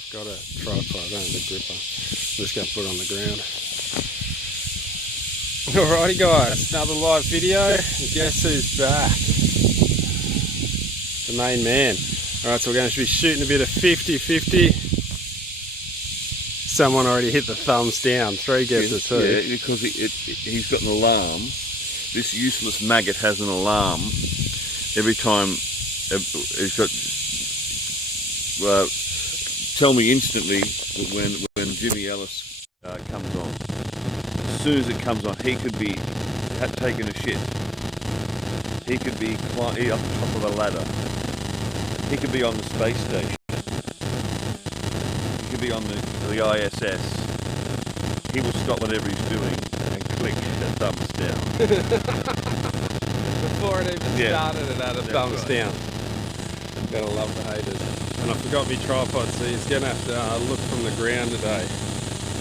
I've got a tripod, I don't have a gripper. I'm just going to put it on the ground. Alrighty guys, another live video. Guess who's back? The main man. Alright, so we're going to be shooting a bit of 50-50. Someone already hit the thumbs down. 3 guesses too. Yeah, because he's got an alarm. This useless maggot has an alarm. Every time he's got... tell me instantly when Jimi Ellis comes on. As soon as it comes on, he could be taking a shit. He could be up the top of a ladder. He could be on the space station. He could be on the ISS. He will stop whatever he's doing and click a thumbs down. Before it even started, it had a thumbs down. Gotta love the haters. And I forgot my tripod, so he's gonna have to look from the ground today.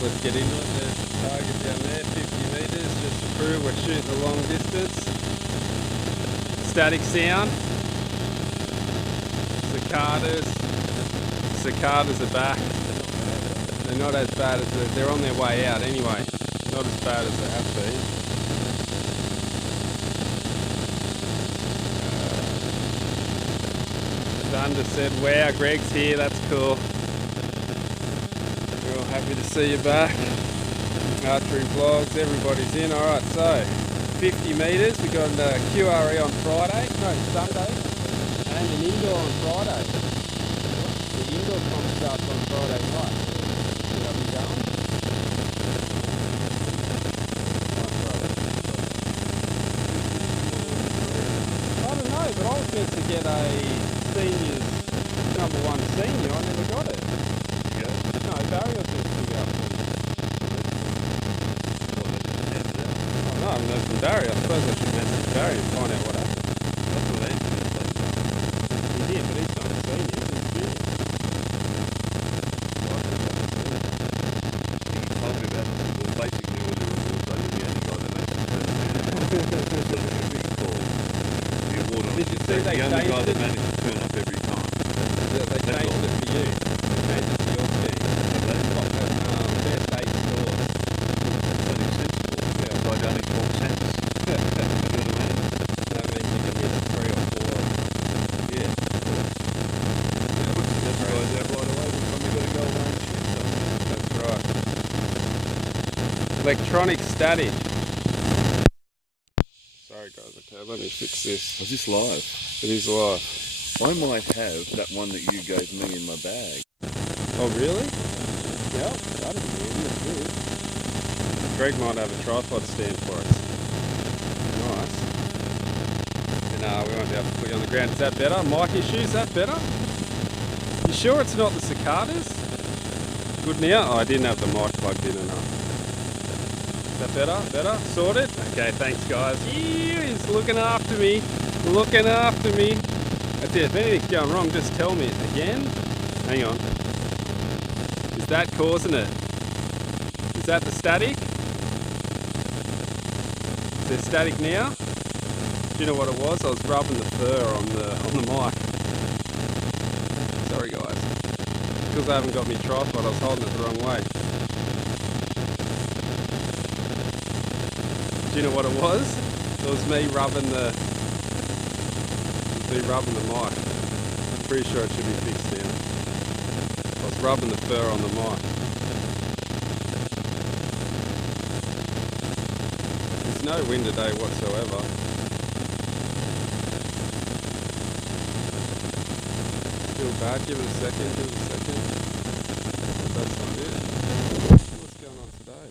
Let's get into it. There's the target down there, 50 metres, just to prove we're shooting a long distance. Static sound. Cicadas are back. They're not as bad as they're on their way out anyway. Not as bad as they have been. Thunder said, wow, Greg's here, that's cool. We're all happy to see you back. Archery vlogs, everybody's in. Alright, so 50 metres, we got a QRE on Sunday, and an indoor on Friday. The indoor comp starts on Friday night. See how we going? I don't know, but I was meant to get a seniors #1 senior, I never got it. Yeah. No, Barry was meant to go up. Oh no, I haven't heard from Barry. I suppose I should message Barry and find out what happened. That's what they did. He did, but he's not a senior, he's experienced. He told me about it. Well, basically what it was like the only guy that makes it. Did you see they the only guy changed that it? managed to turn up every time. They changed it for you. They changed it for your team. Best 8 scores. That's only sensible. Yeah, so I don't need 12 cents. You know what I mean? That means you can win 3 or 4. Yeah. That's right. That right away. We've got to go away and shoot stuff. That's right. Electronic static. Sorry guys, okay, let me fix this. Is this live? It is live. I might have that one that you gave me in my bag. Oh really? Yeah, that'd be good. Greg might have a tripod stand for us. Nice. And we won't be able to put you on the ground. Is that better? Mic issues, is that better? You sure it's not the cicadas? Good now? Oh, I didn't have the mic plugged in enough. Is that better? Better? Sorted? Okay, thanks guys. He's looking after me. Looking after me. That's it. If anything's going wrong, just tell me. Again? Hang on. Is that causing it? Is that the static? Is there static now? Do you know what it was? I was rubbing the fur on the mic. Sorry guys. Because I haven't got my tripod, I was holding it the wrong way. Do you know what it was? It was me rubbing the mic. I'm pretty sure it should be fixed now. I was rubbing the fur on the mic. There's no wind today whatsoever. Feel bad, give it a second. That's not it. What's going on today?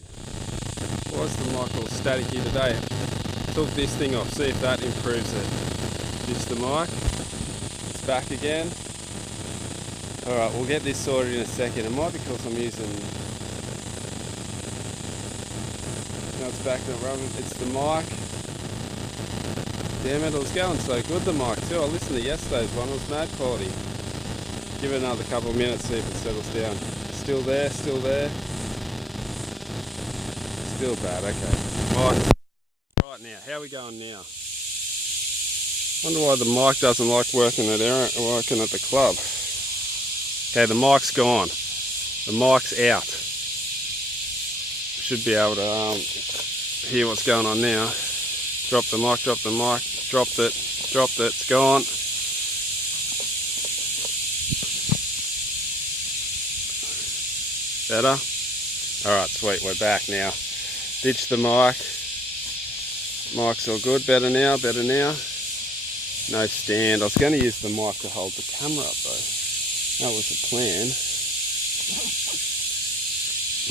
Why is the mic all staticky today? Took this thing off, see if that improves it. Just the mic. It's back again. Alright, we'll get this sorted in a second. It might be because I'm using... Now it's back to rubbing. It's the mic. Damn it, it was going so good, the mic too. I listened to yesterday's one, it was mad quality. Give it another couple of minutes, see if it settles down. Still there, still there. Still bad, okay. Right now, how are we going now? Wonder why the mic doesn't like working at the club. Okay, the mic's gone. The mic's out. Should be able to hear what's going on now. Drop the mic, dropped it, it's gone. Better? Alright, sweet, we're back now. Ditch the mic. Mic's all good, better now. No stand. I was going to use the mic to hold the camera up though. That was the plan.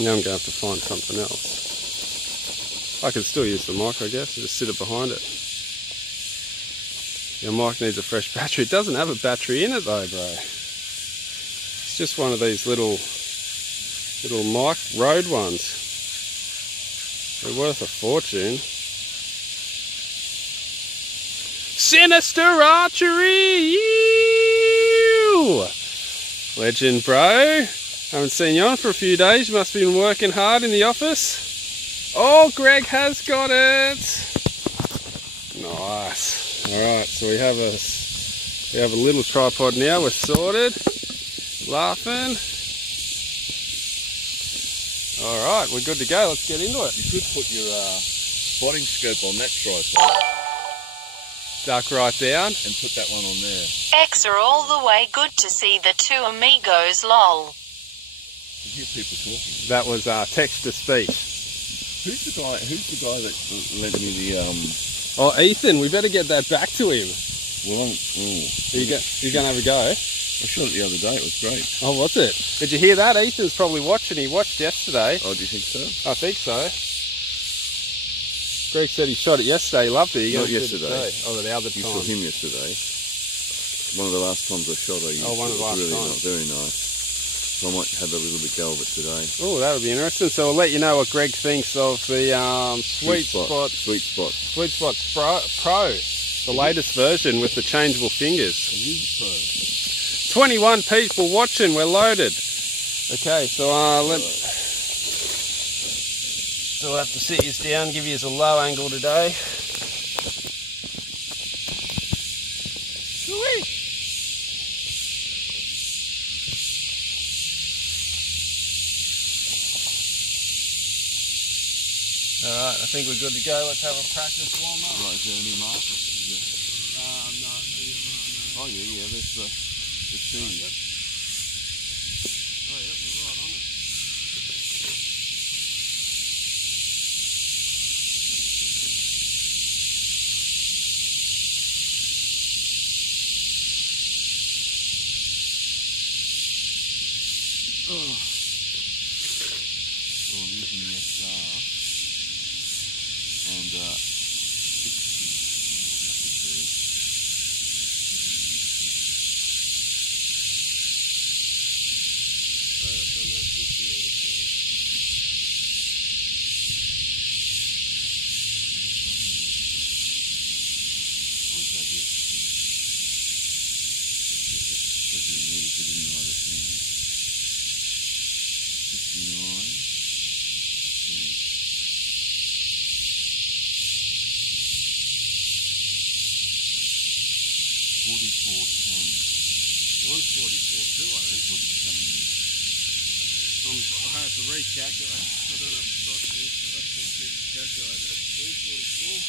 Now I'm going to have to find something else. I can still use the mic, I guess, and just sit it behind it. Your mic needs a fresh battery. It doesn't have a battery in it though, bro. It's just one of these little mic road ones. They're worth a fortune. Sinister Archery! Legend, bro. Haven't seen you on for a few days. You must have been working hard in the office. Oh, Greg has got it. Nice. Alright, so we have a little tripod now. We're sorted. Laughing. Alright, we're good to go. Let's get into it. You could put your spotting scope on that tripod. Duck right down. And put that one on there. X are all the way good to see the two amigos, lol. You hear people talking. That was text to speech. Who's the guy that lent me the Oh, Ethan, we better get that back to him. Well, You're going to have a go? I shot it the other day. It was great. Oh, was it? Did you hear that? Ethan's probably watching. He watched yesterday. Oh, do you think so? I think so. Greg said he shot it yesterday. He loved it. Not yesterday. Oh, the other time. You saw him yesterday. One of the last times I shot it. One of the last times. Very nice. So I might have a little bit go of it today. Oh, that would be interesting. So we'll let you know what Greg thinks of the Sweet Spot Pro, the latest version with the changeable fingers. 21 people watching. We're loaded. Okay, so still have to sit you down, give you a low angle today. Sweet. Alright, I think we're good to go. Let's have a practice warm up. Right, is there any markers? No. Oh yeah, there's the thing. Yep. Oh yep, we're right on it. Oh. Well, I'm using the SR and 60. What that would be. Right, I've done that 60 meter shooting. Where's that hit? That's 70 meters. I didn't write it down. 69. 44.10. One's 44 too, I think. That's what it's telling me. I have to recalculate. I don't have to start things, so that's what I keep calculating. 344.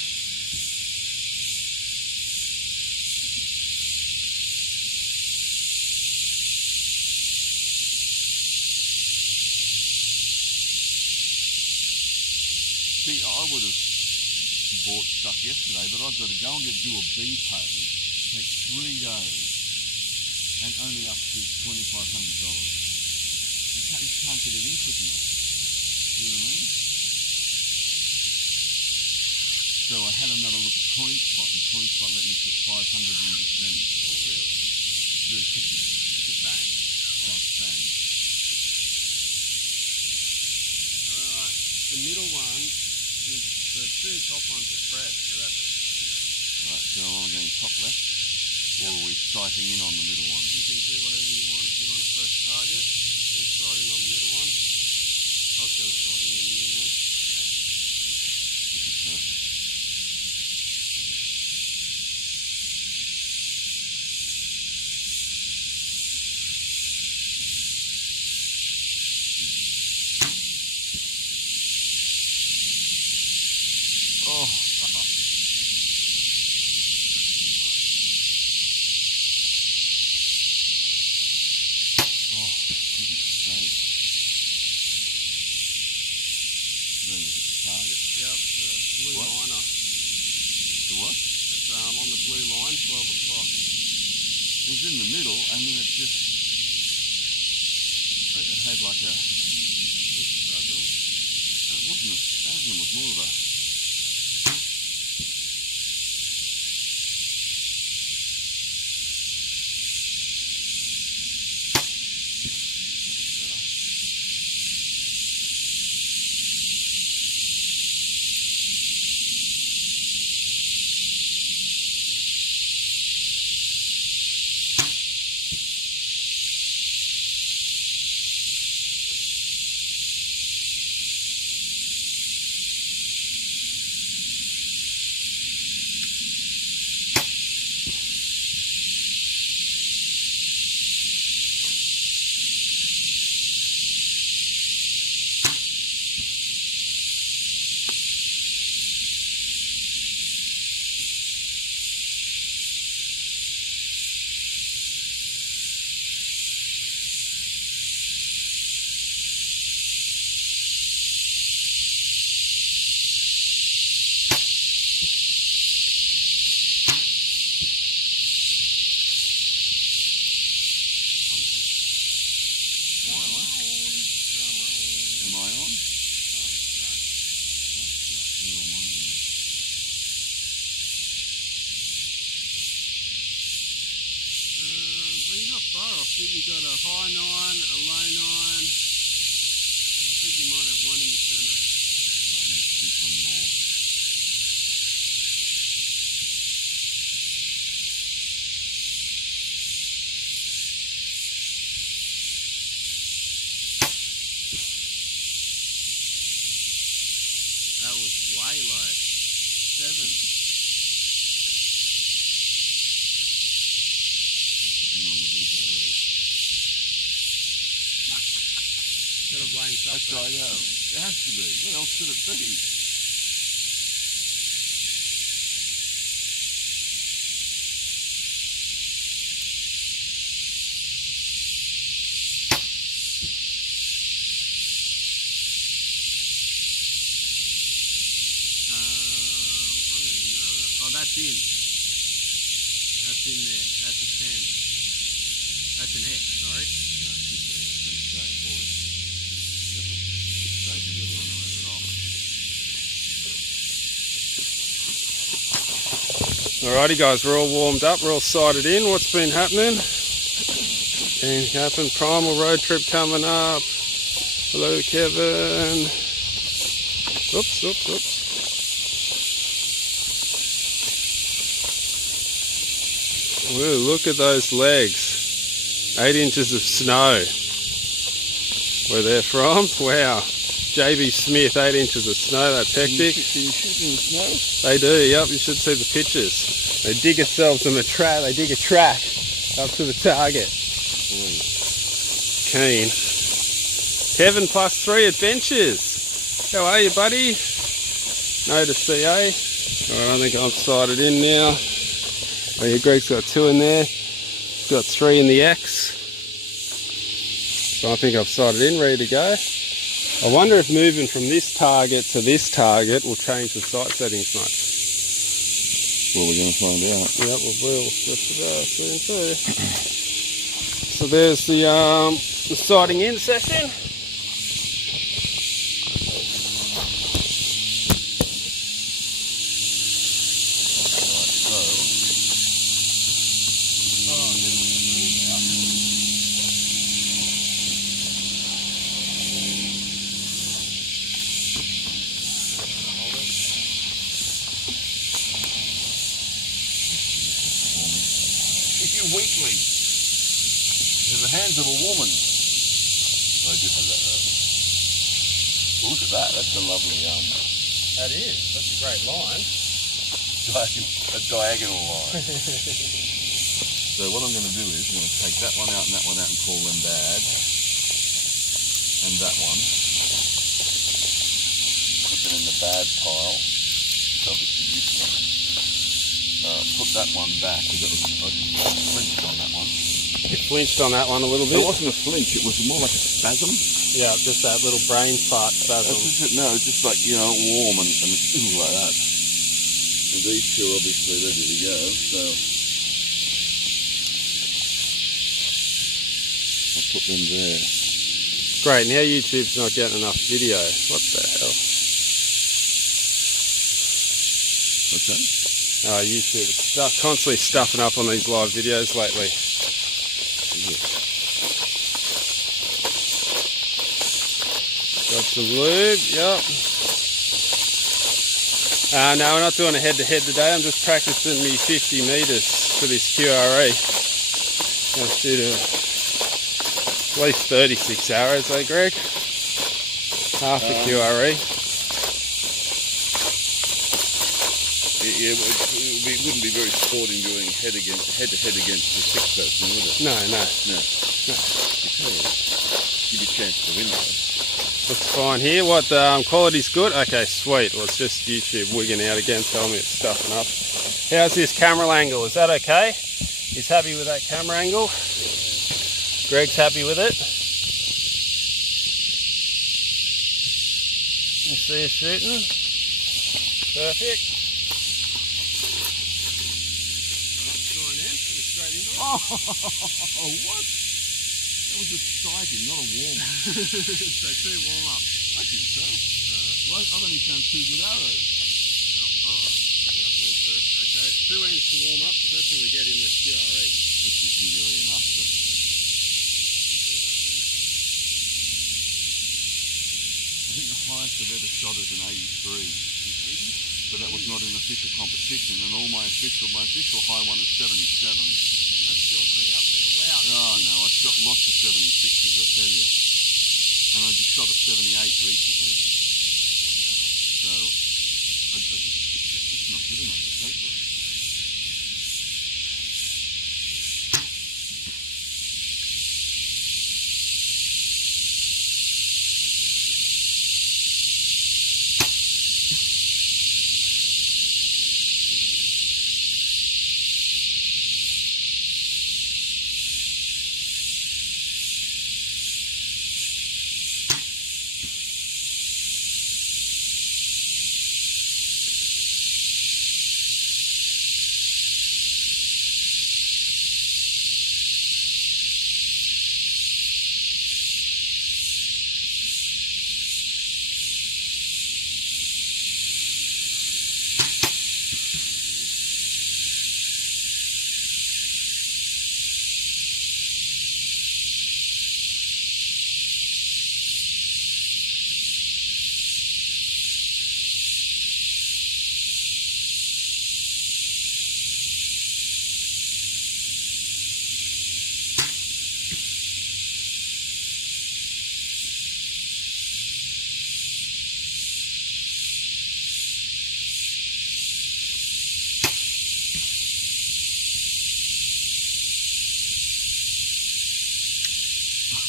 See, I would have bought stuff yesterday, but I've got to go and do a B pay. Take 3 days and only up to $2,500. You can't get it in quick enough. You know what I mean? So I had another look at CoinSpot, and CoinSpot let me put 500 in this then. Oh, really? Very quickly. Just bang. Bang. Alright, the middle one, the two top ones are fresh, so that doesn't matter. Alright, so I'm going top left, or are we sighting in on the middle one? You can do whatever you want. If you want a fresh target, you can sight in on the middle one. I was going to sight in on the middle one. This is perfect. blue What? liner. The what? It's on the blue line, 12 o'clock. It was in the middle, and then it just it had like a. It wasn't a spasm. It was more of a. You got a high 9, a low 9. I think you might have one in the centre. I need to keep one more. That was way low. 7. That's right, yeah. It has to be. What else could it be? I don't even know. Oh, that's in. That's in there. That's a 10. That's an X, sorry. No, it should be. I was going to say, boy. Alrighty guys, we're all warmed up, we're all sighted in. What's been happening? Anything happened? Primal road trip coming up. Hello Kevin. Oops, oops, oops. Whoa, look at those legs. 8 inches of snow. Where they're from? Wow. JB Smith, 8 inches of snow, that's hectic. Can you shoot in the snow? They do, yep, you should see the pictures. They dig themselves in a track, they dig a track up to the target. Keen. Kevin +3 adventures. How are you, buddy? No to CA. Alright, I think I'm sighted in now. Oh yeah, Greg's got 2 in there. Got 3 in the X. So I think I've sighted in, ready to go. I wonder if moving from this target to this target will change the sight settings much. Well, we're going to find out. Yep, we will. Just about soon too. So there's the sighting in session. Weekly. In the hands of a woman. I did have that. Look at that. That's a lovely That is. That's a great line. a diagonal line. So what I'm going to do is I'm going to take that one out and call them bad. And that one. Put them in the bad pile. It's obviously useless. Put that one back because I flinched on that one. You flinched on that one a little bit. It wasn't a flinch, it was more like a spasm. Yeah, just that little brain fart spasm. No, it's just like, you know, warm and it's like that. And these two are obviously ready to go, so I'll put them there. Great, now YouTube's not getting enough video. What the hell? What's that? Oh, YouTube, it's constantly stuffing up on these live videos lately. Got some lube, yep. No, we're not doing a head-to-head today. I'm just practicing me 50 metres for this QRE. Let's do at least 36 arrows, eh, Greg? Half the QRE. It wouldn't be very sporting doing head-to-head against the sick person, would it? No. Give you a chance to win, though. Looks fine here. What, quality's good? Okay, sweet. Well, it's just YouTube wigging out again, telling me it's stuffing up. How's this camera angle? Is that okay? He's happy with that camera angle. Greg's happy with it. You see us shooting? Perfect. Oh, what? That was a sighting, not a warm-up. So 2 warm-ups. I think so. Well, I've only found 2 good arrows. Okay, 2 ends to warm up, because that's what we get in the QRE. Which isn't really enough, but... I think the highest I've ever shot is an 83. But that was not in official competition, and my official high one is 77. That's still pretty up there. Wow. Oh no, I shot lots of 76s, I tell you. And I just shot a 78 recently. Wow. So, it's just not good enough to take for it.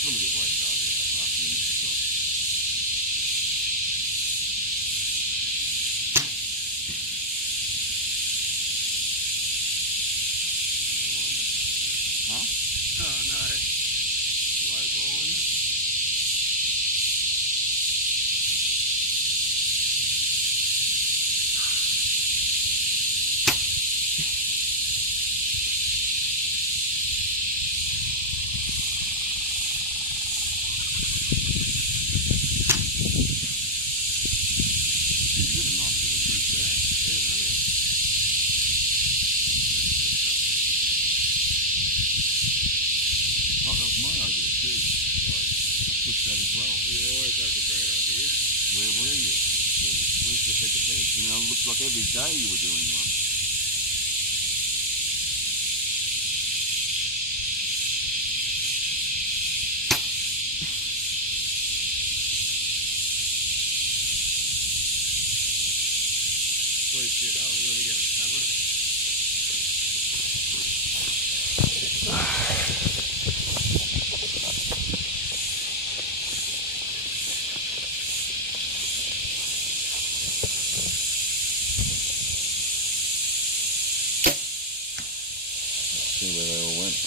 Look at white dog there, after you missed the shot. Huh? Oh no. Low born. You know, it looks like every day you were doing one. Please do that one. Let me get the camera. See where they all went.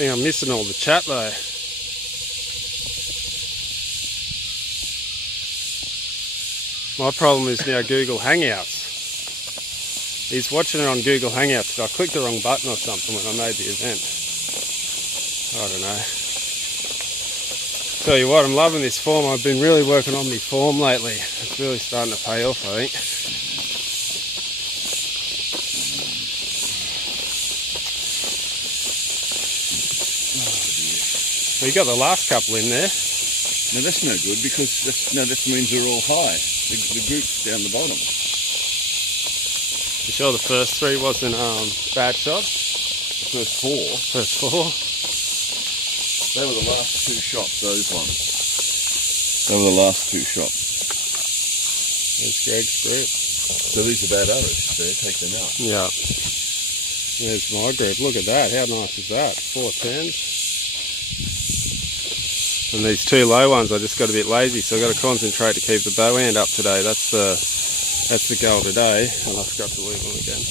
think I'm missing all the chat though. My problem is now Google Hangouts. He's watching it on Google Hangouts, but I clicked the wrong button or something when I made the event. I don't know. Tell you what, I'm loving this form. I've been really working on my form lately. It's really starting to pay off, I think. Well, you got the last couple in there. No, that's no good because that means they're all high. The group's down the bottom. You sure the first three wasn't bad shots? The first four. First four? They were the last two shots, those ones. They were the last two shots. There's Greg's group. So these are bad arrows. There, take them out. Yeah. There's my group. Look at that. How nice is that? 4 10s. And these two low ones, I just got a bit lazy, so I've got to concentrate to keep the bow hand up today. That's the goal today, and I forgot to leave them again.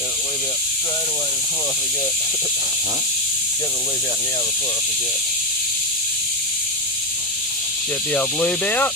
Get the loop out straight away before I forget. Huh? Get the loop out now before I forget. Get the old lube out.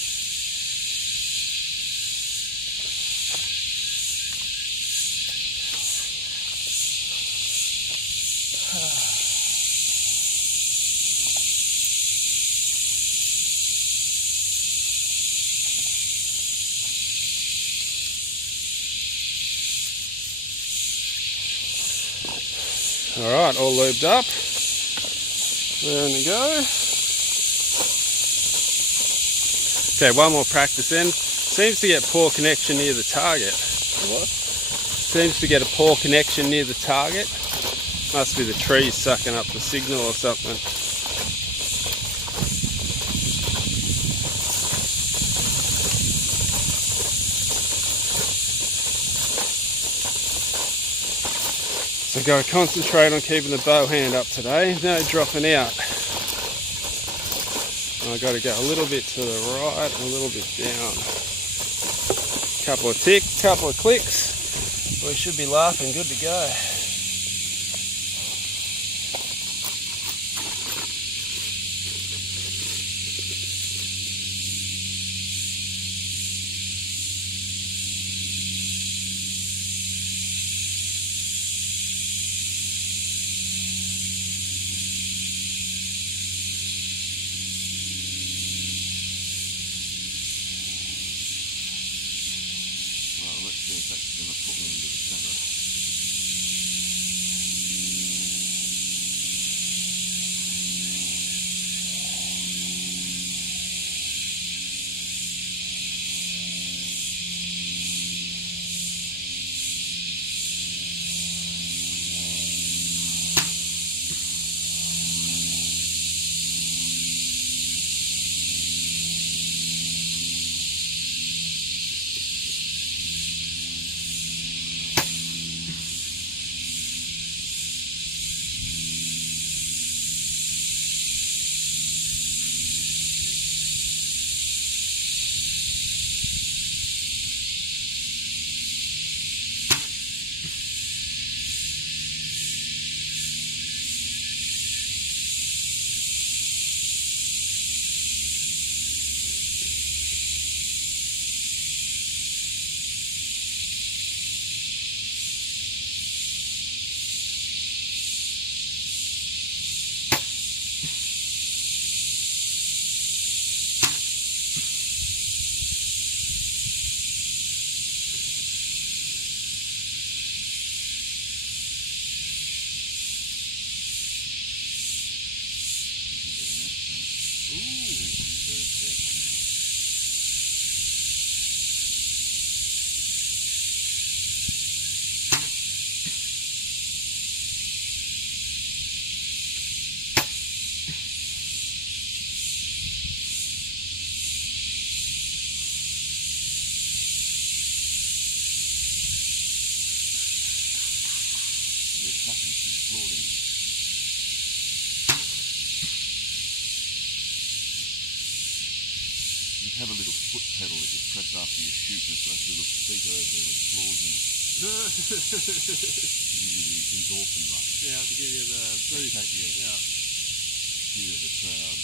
Alright, all lubed up. There we go. Okay, one more practice then. Seems to get poor connection near the target. What? Seems to get a poor connection near the target. Must be the trees sucking up the signal or something. So I've got to concentrate on keeping the bow hand up today, no dropping out. I've got to go a little bit to the right, a little bit down. Couple of ticks, couple of clicks, we should be laughing, good to go. nothing. It's floating. You have a little foot pedal that you press after you shoot. There's like a little speaker over there with claws in it. To give you the endorphin rush. Yeah, to give you the boost. Yeah. Give you the crowd.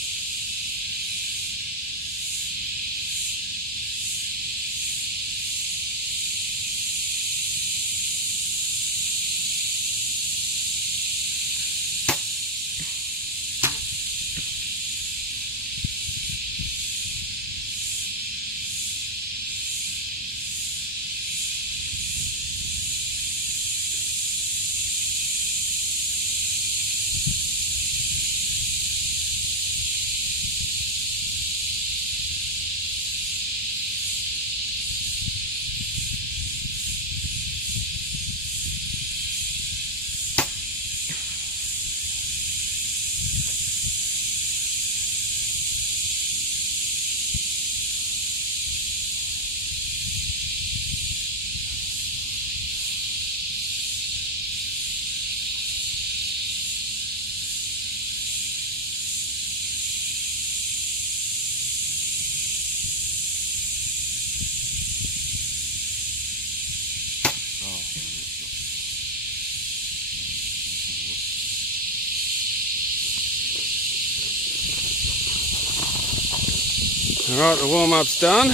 Alright, the warm-up's done.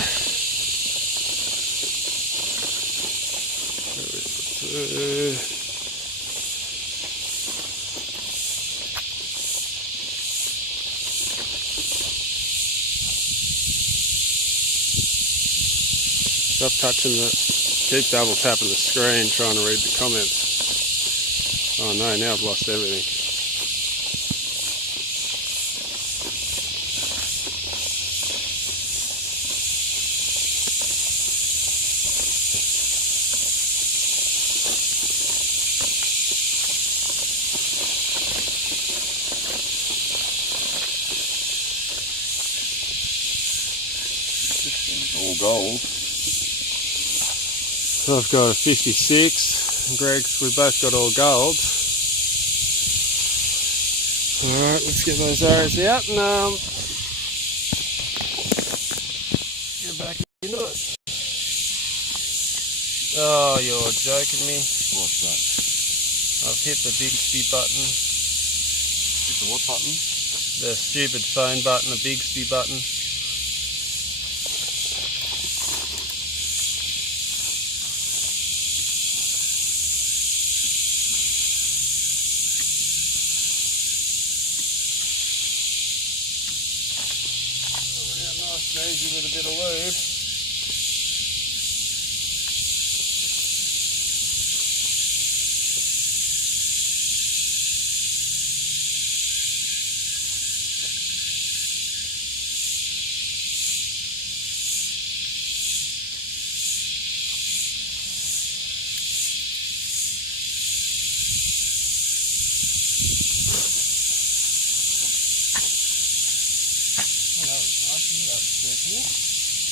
Stop touching keep double tapping the screen trying to read the comments. Oh no, now I've lost everything. All gold. So I've got a 56. Greg's, we both got all gold. Alright, let's get those arrows out and get back into it. Oh, you're joking me. What's that? I've hit the Bixby button. Hit the what button? The stupid phone button, the Bixby button. Easy with a bit of lube.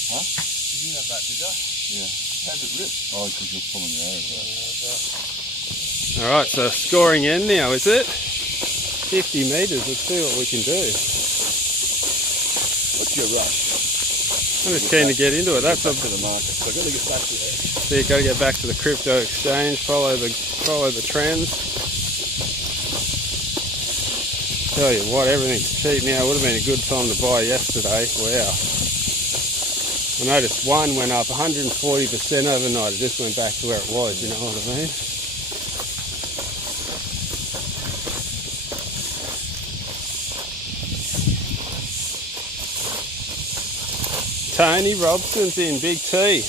Huh? You didn't have that, did you? Yeah. How's it ripped? Oh, because you're pulling the arrows out. Alright, so scoring end now, is it? 50 metres, let's see what we can do. What's your rush? I'm just keen to get into it. That's back to the market. So I've got to get back to there. So you've got to get back to the crypto exchange, follow the trends. Tell you what, everything's cheap now. It would have been a good time to buy yesterday. Wow. I noticed one went up 140% overnight. It just went back to where it was, you know what I mean? Tony Robson's in, Big T.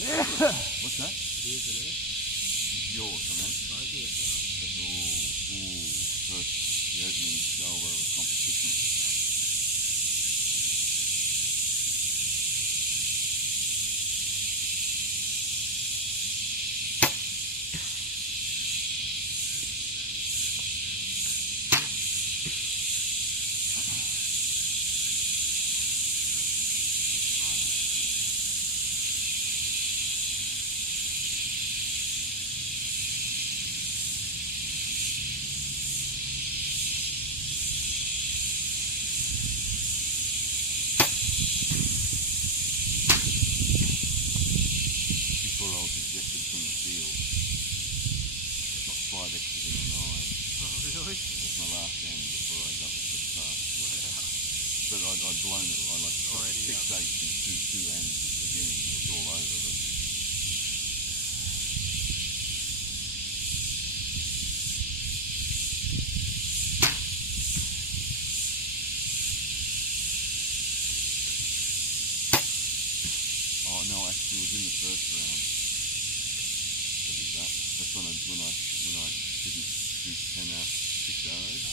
What's that? It's yours, I mean. So it's the opening salvo of a competition. I'd blown it. I like 6/8 and two ends at the beginning. It was all over. But oh no, actually, it was in the first round. I did that. That's when I didn't shoot 10 out 6 arrows.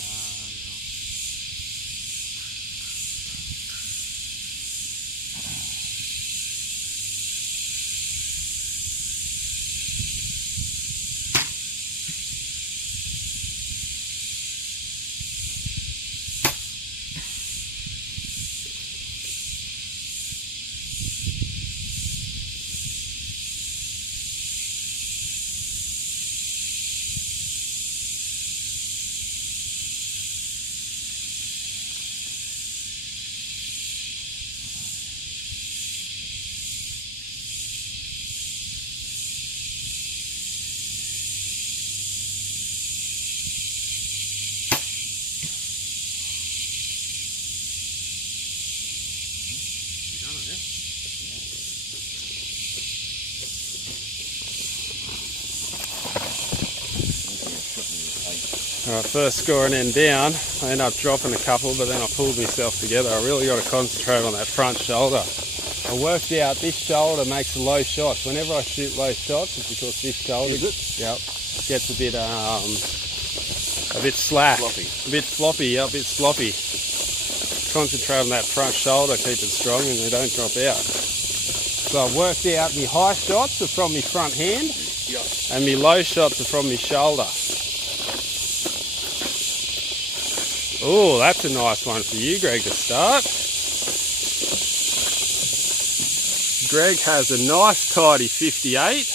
Alright, first scoring end down. I ended up dropping a couple, but then I pulled myself together. I really got to concentrate on that front shoulder. I worked out this shoulder makes low shots. Whenever I shoot low shots, it's because this shoulder gets a bit slack. Floppy. A bit floppy, a bit sloppy. Concentrate on that front shoulder, keep it strong and they don't drop out. So I've worked out my high shots are from my front hand and my low shots are from my shoulder. Oh, that's a nice one for you, Greg, to start. Greg has a nice tidy 58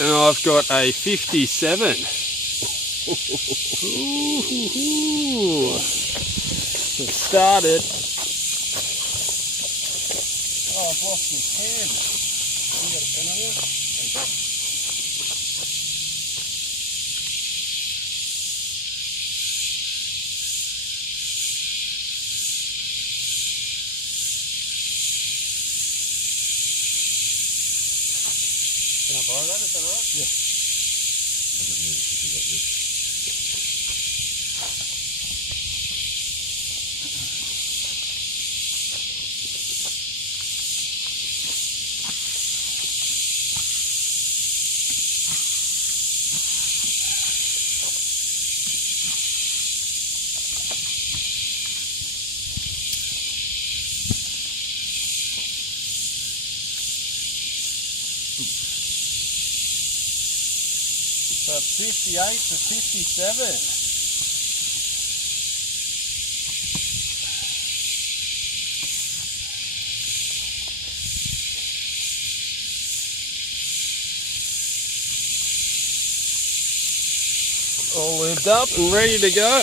and I've got a 57. Ooh. It started. Oh, I've lost my pen. You got a pen on you? Thank you. Can I borrow that? Is that alright? Yeah. I don't need it because I've got this. So it's 58 to 57. All lubed up and ready to go.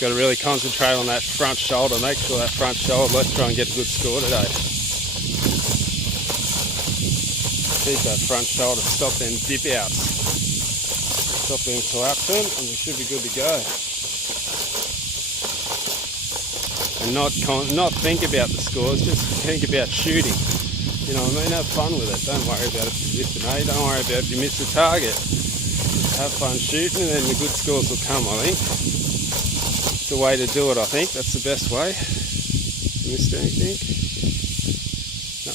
Got to really concentrate on that front shoulder. Make sure that front shoulder, let's try and get a good score today. Keep that front shoulder, stop them dip outs, stop them collapsing, and we should be good to go. And not think about the scores, just think about shooting. You know what I mean? Have fun with it. Don't worry about if you miss an A, don't worry about if you miss a target. Have fun shooting and then the good scores will come, I think. That's the way to do it, I think. That's the best way. Missed anything? No.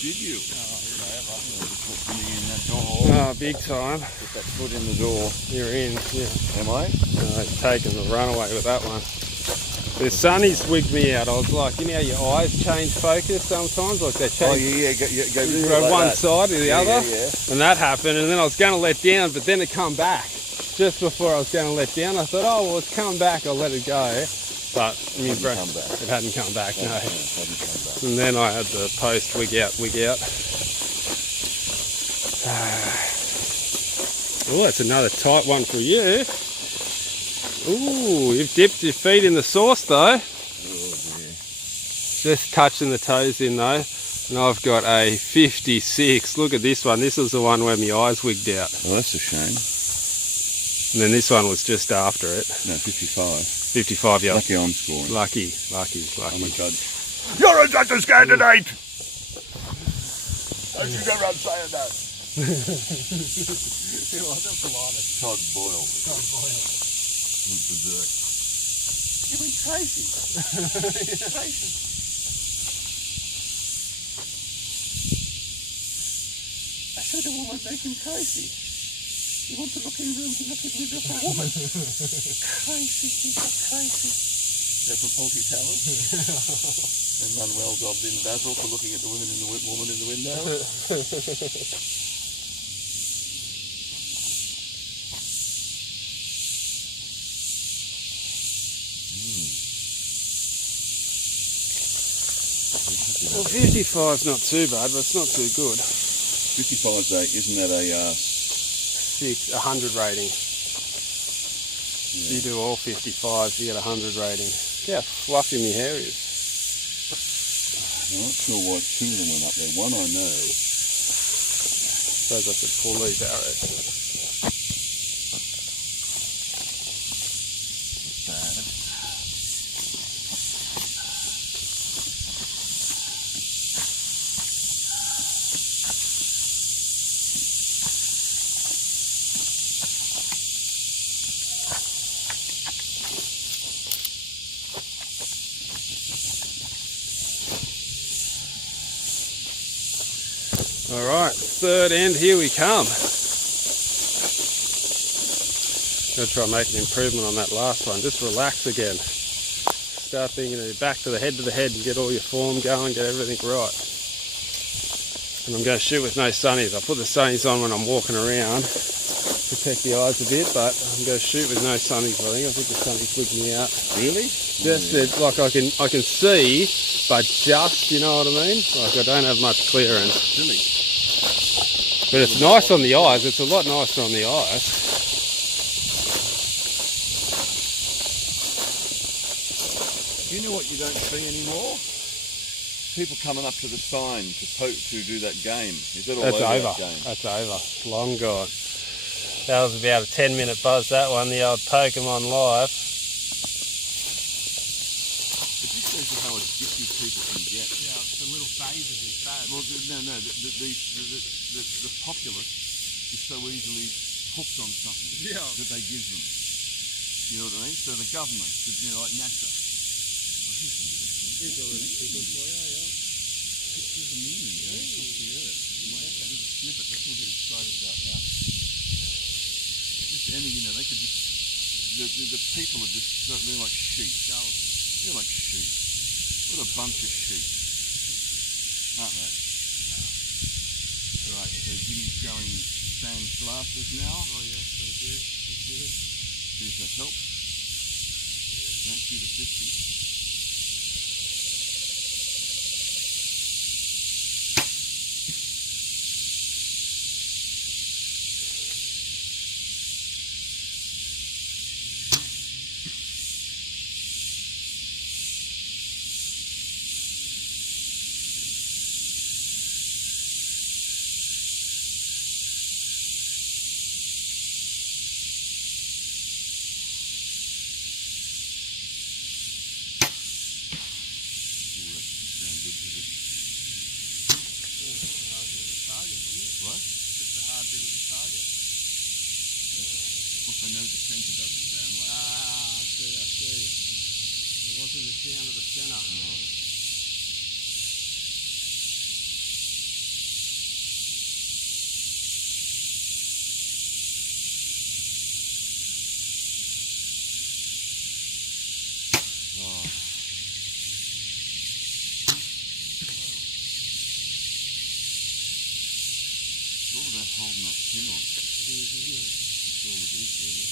Did you? Oh, whatever. Put me in that door. Oh, big time. Put that foot in the door. You're in, yeah. Am I? Taking the runaway with that one. The sunny's wigged me out. I was like, you know how your eyes change focus sometimes? Like they change. Oh, yeah. Go You do go like one that. side to the other. Yeah. And that happened, and then I was going to let down, but then it come back. Just before I was going to let down, I thought, oh, well, it's come back, I'll let it go. But I mean, Come back. it hadn't come back, no. It hadn't come back. And then I had the post wig out. Oh, that's another tight one for you. Ooh, you've dipped your feet in the sauce though. Oh, dear. Just touching the toes in though. And I've got a 56. Look at this one. This was the one where my eyes wigged out. Well, that's a shame. And then this one was just after it. No, 55. 55, yeah. Lucky I'm scoring. Lucky. I'm a judge. You're a judge's candidate! Don't you go around saying that. Todd Boyle. Went berserk. You mean Tracy? Tracy. I said a woman making Tracy. You want to look in the room to look at me for a woman. Crazy, he's a crazy. They're from Faulty Towers. And Manuel dobbed in Basil for looking at the woman in the window. Well, 55's not too bad, but it's not too good. 55's isn't that a 100 rating. yeah. You do all 55s, you get a 100 rating. Look how fluffy my hair is. I'm not sure why two of them went up there. One I know. Suppose I could pull these arrows. Bad. Alright, third end, here we come. Gonna try and make an improvement on that last one. Just relax again. Start thinking of back to the head and get all your form going, get everything right. And I'm going to shoot with no sunnies. I put the sunnies on when I'm walking around, protect the eyes a bit, but I'm going to shoot with no sunnies. I think the sunnies freak me out. Really? Just that, like I can see, but just, you know what I mean? Like I don't have much clearance. Silly. But it's nice on the eyes. It's a lot nicer on the eyes. You know what you don't see anymore? People coming up to the sign to do that game. Is that all That's over over. that game? That's over. Long gone. That was about a 10-minute buzz, that one, the old Pokemon Live. It just shows you how addictive people can get. Yeah, the little phases is bad. Well, no, the populace is so easily hooked on something that they give them. You know what I mean? So the government, like NASA. Oh, here's a little thing. Here's a little tickle for you, yeah. Pictures of the moon going across the earth. You might have to do a snippet. Let's all get excited about that. Just any, they could just, the people are just, they're like sheep. They're like sheep. What a bunch of sheep. Aren't they? Right, so Jimmy's going sand glasses now. Oh yes, thank you. Here's the help. Don't shoot a 50. I know the centre doesn't sound like that. I see. It wasn't the sound of the centre. No. Oh. It's all about holding that pin on. It is, isn't it? That's all it is, really.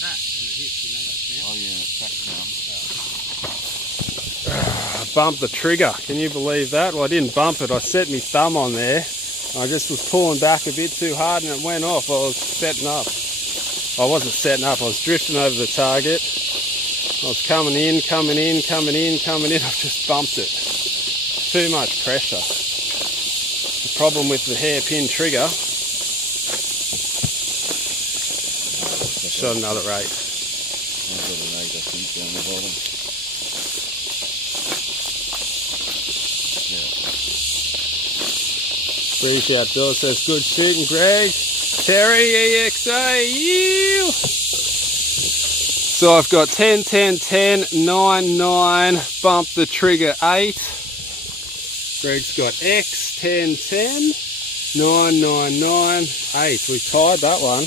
crack when it hits, you know that sound? Oh yeah, that crack sound. I bumped the trigger. Can you believe that? Well, I didn't bump it. I set my thumb on there. I just was pulling back a bit too hard and it went off. I was setting up. I wasn't setting up. I was drifting over the target. I was coming in. I've just bumped it. Too much pressure. The problem with the hairpin trigger. Shot another 8. I've got an 8, I think, down the bottom. Appreciate Bill says good shooting, Greg. Terry EXA, you. So I've got 10, 10, 10, 9, 9, bump the trigger 8. Greg's got X, 10, 10, 9, 9, 9, 8. We tied that one.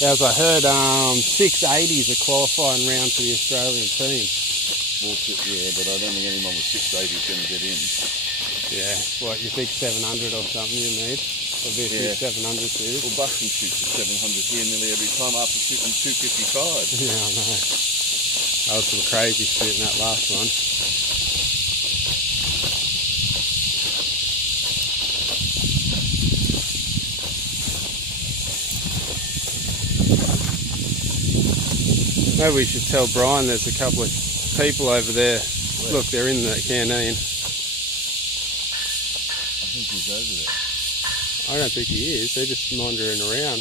As I heard, 680s are qualifying round for the Australian team. Well, yeah, but I don't think anyone with 680 is going to get in. Yeah, what, you think 700 or something you need? Or this is 700 series? Well, Buxton shoots at 700 here nearly every time after shooting 255. Yeah, I know. That was some crazy shooting that last one. Maybe we should tell Brian there's a couple of people over there. Where? Look, they're in the canteen. I think he's over there. I don't think he is. They're just wandering around.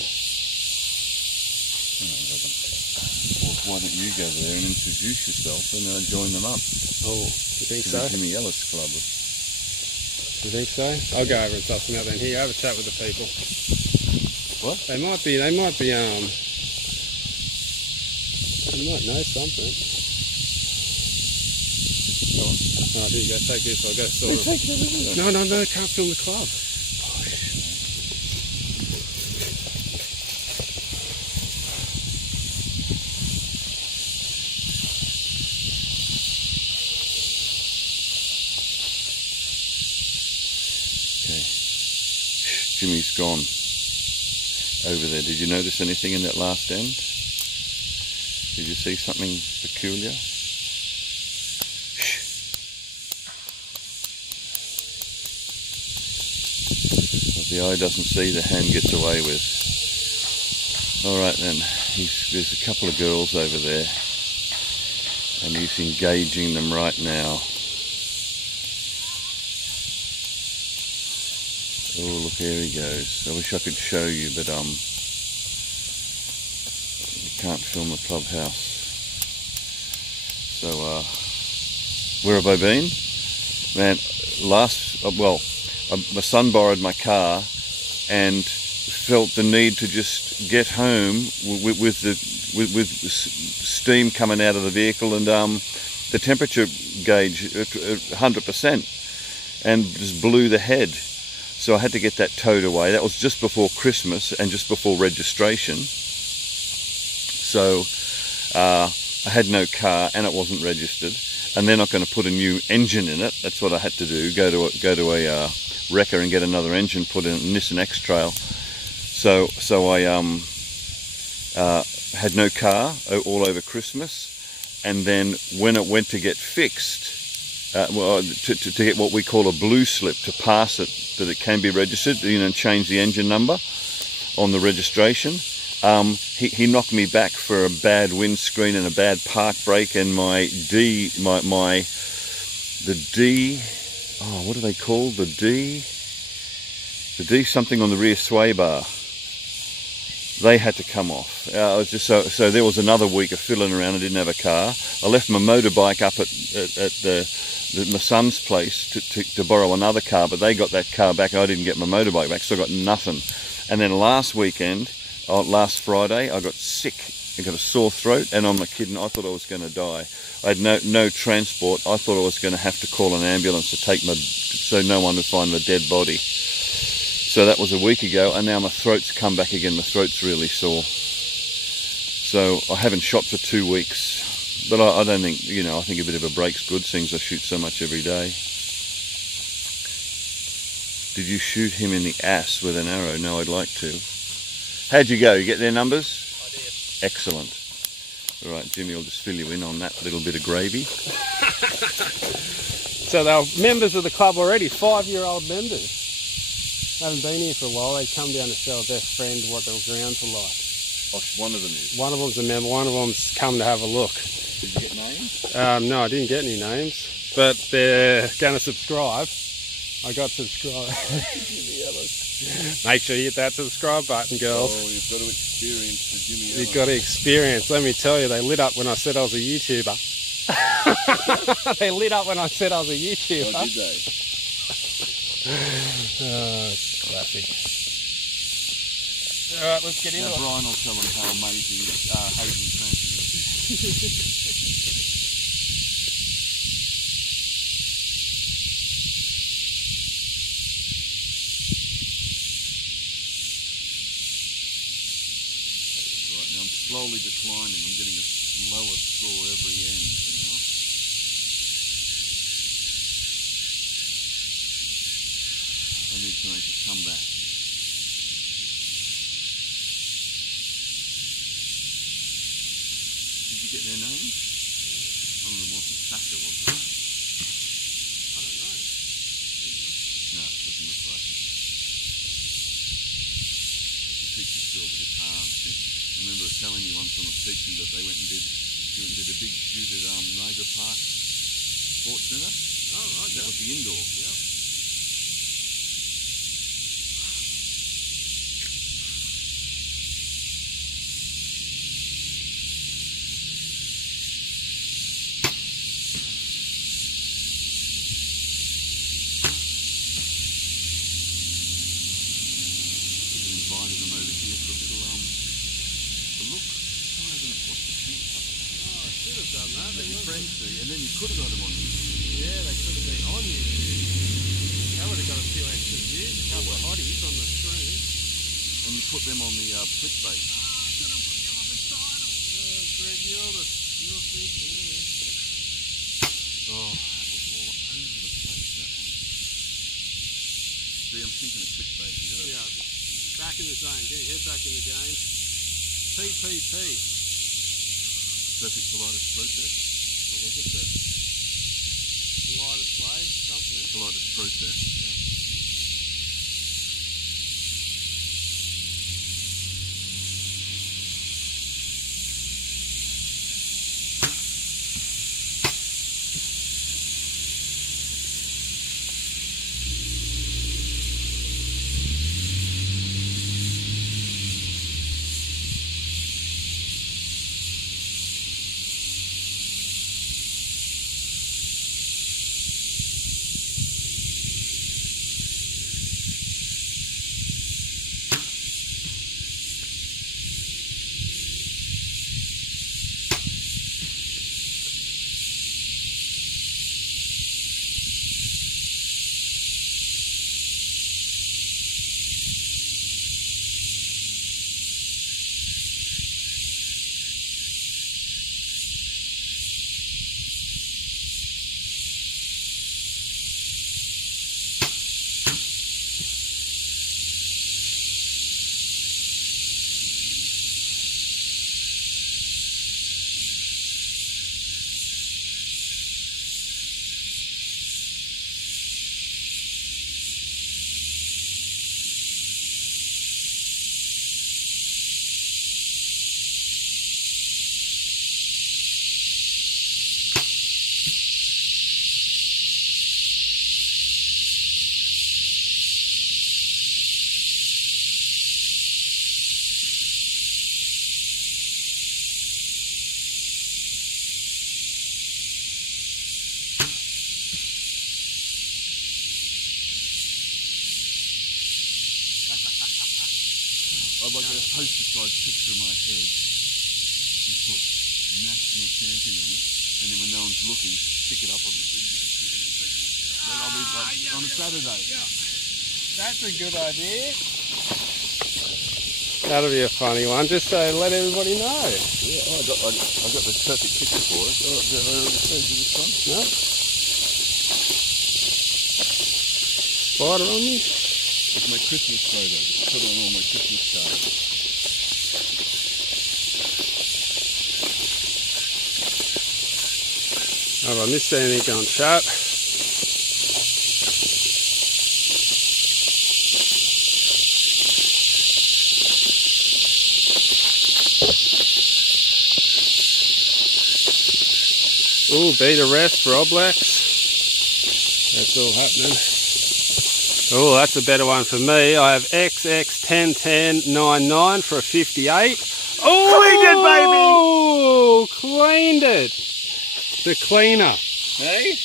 Well, why don't you go there and introduce yourself and join them up? Oh, you think To so? the Jimi Ellis Club. You think so? I'll go over and suss them out then. Here, have a chat with the people. What? They might be, they might know something. Alright, here you go, take this, I'll go sort of... No, can't film the club. Okay. Jimmy's gone over there. Did you notice anything in that last end? Did you see something peculiar? Shh. What the eye doesn't see, the hand gets away with. Alright then, there's a couple of girls over there and he's engaging them right now. Oh, look, there he goes. I wish I could show you, but can't film the clubhouse. So where have I been? Man, my son borrowed my car and felt the need to just get home with the steam coming out of the vehicle and the temperature gauge at 100%, and just blew the head. So I had to get that towed away. That was just before Christmas and just before registration. So I had no car and it wasn't registered, and they're not going to put a new engine in it. That's what I had to do. Go to a wrecker and get another engine put in a Nissan X-Trail. So I had no car all over Christmas, and then when it went to get fixed, to get what we call a blue slip to pass it, that it can be registered, and change the engine number on the registration. He knocked me back for a bad windscreen and a bad park brake, and what do they call the D something on the rear sway bar. they had to come off. I was just so there was another week of fiddling around. I didn't have a car. I left my motorbike up at my son's place to borrow another car, but they got that car back. I didn't get my motorbike back, so I got nothing. And then last Friday, I got sick. I got a sore throat, and I'm not kidding. I thought I was going to die. I had no transport. I thought I was going to have to call an ambulance to take so no one would find my dead body. So that was a week ago, and now my throat's come back again. My throat's really sore. So I haven't shot for 2 weeks. But I don't think, I think a bit of a break's good, seeing as I shoot so much every day. Did you shoot him in the ass with an arrow? No, I'd like to. How'd you go? You get their numbers? I did. Excellent. All right, Jimmy will just fill you in on that little bit of gravy. So they were members of the club already, 5-year-old members. Haven't been here for a while. They come down to show a best friend what the grounds are like. Oh, one of them is. One of them's a member, one of them's come to have a look. Did you get names? No, I didn't get any names, but they're going to subscribe. I got subscribe. Make sure you hit that subscribe button, girls. Oh, you've got to experience the Jimi Ellis. You've got to experience. Let me tell you, they lit up when I said I was a YouTuber. They lit up when I said I was a YouTuber. Oh, did they? It's classic. Alright, let's get into it. Brian will tell them how amazing Hayden Crampton is. Right, now I'm slowly declining. I'm getting a lower score every end now. I need to make a comeback. Did you get their names? Yeah. One of them wasn't Sasha, was it? I don't know. No, it doesn't look like it. She teaches girl the guitar. And she, remember her telling me once when I was teaching that they went and did a big shoot at Niagara Park Sports Centre. Oh, right. That was the indoor. Yeah. Invited them over here for a little look. Come over and watch the shoot. Oh, I should have done that. Let your friends see, and then you could have got them on YouTube. Yeah, they could have been on YouTube. That would have got a few extra views, a couple of hotties on the screen. And you put them on the clickbait. I should have put them on the title. Greg, you're thinking, Oh, that was all over the place, that one. See, I'm thinking of clickbait. You gotta... Yeah, back in the zone. Get your head back in the game. PPP. Perfect Politis process. What was it? The Lightest way, something. Politis process. poster size picture of my head and put national champion on it, and then when no one's looking, stick it up on the video. I'll be like on a Saturday. Yeah. That's a good idea. That'll be a funny one, just so let everybody know. Yeah, I got the perfect picture for it. Oh, did I already show you this one? No? Spider on me? It's my Christmas photo. Just put it on all my Christmas cards. Have I missed anything on chat? Ooh, beta rest for Oblex. That's all happening. Oh, that's a better one for me. I have XX101099 for a 58. Oh, cleaned it, baby! Cleaned it. The cleaner. Hey?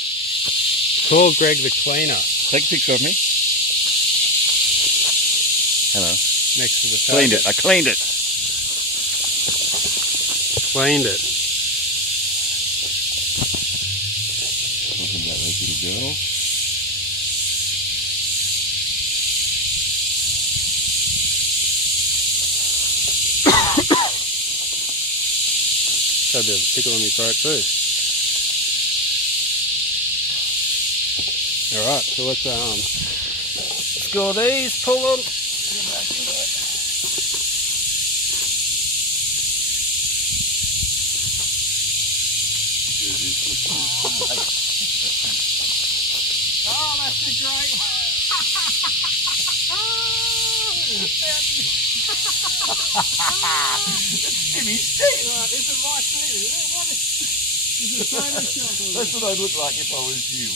Call Greg the cleaner. Take a picture of me. Hello. Next to the Cleaned target. it. I cleaned it. Cleaned it. Talking about those little girls. Got a bit of a tickle in my throat too. Alright, so let's score these, pull them. Get back into it. Oh, that's a great one. Jimmy's teeth. This is my teeth, is it? What is it? Photoshop of That's what I'd look like if I was you.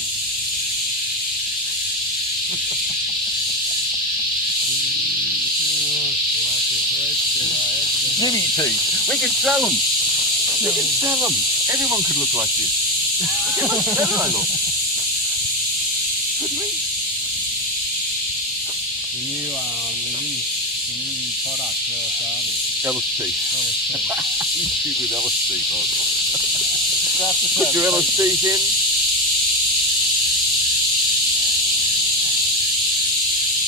Jimmy teeth. We could sell them. We could sell them. Everyone could look like this. Look how much better I look. Couldn't we? The new product, Ellis Army. Ellis teeth. You stupid Ellis teeth on. That's Put your Ellis teeth in.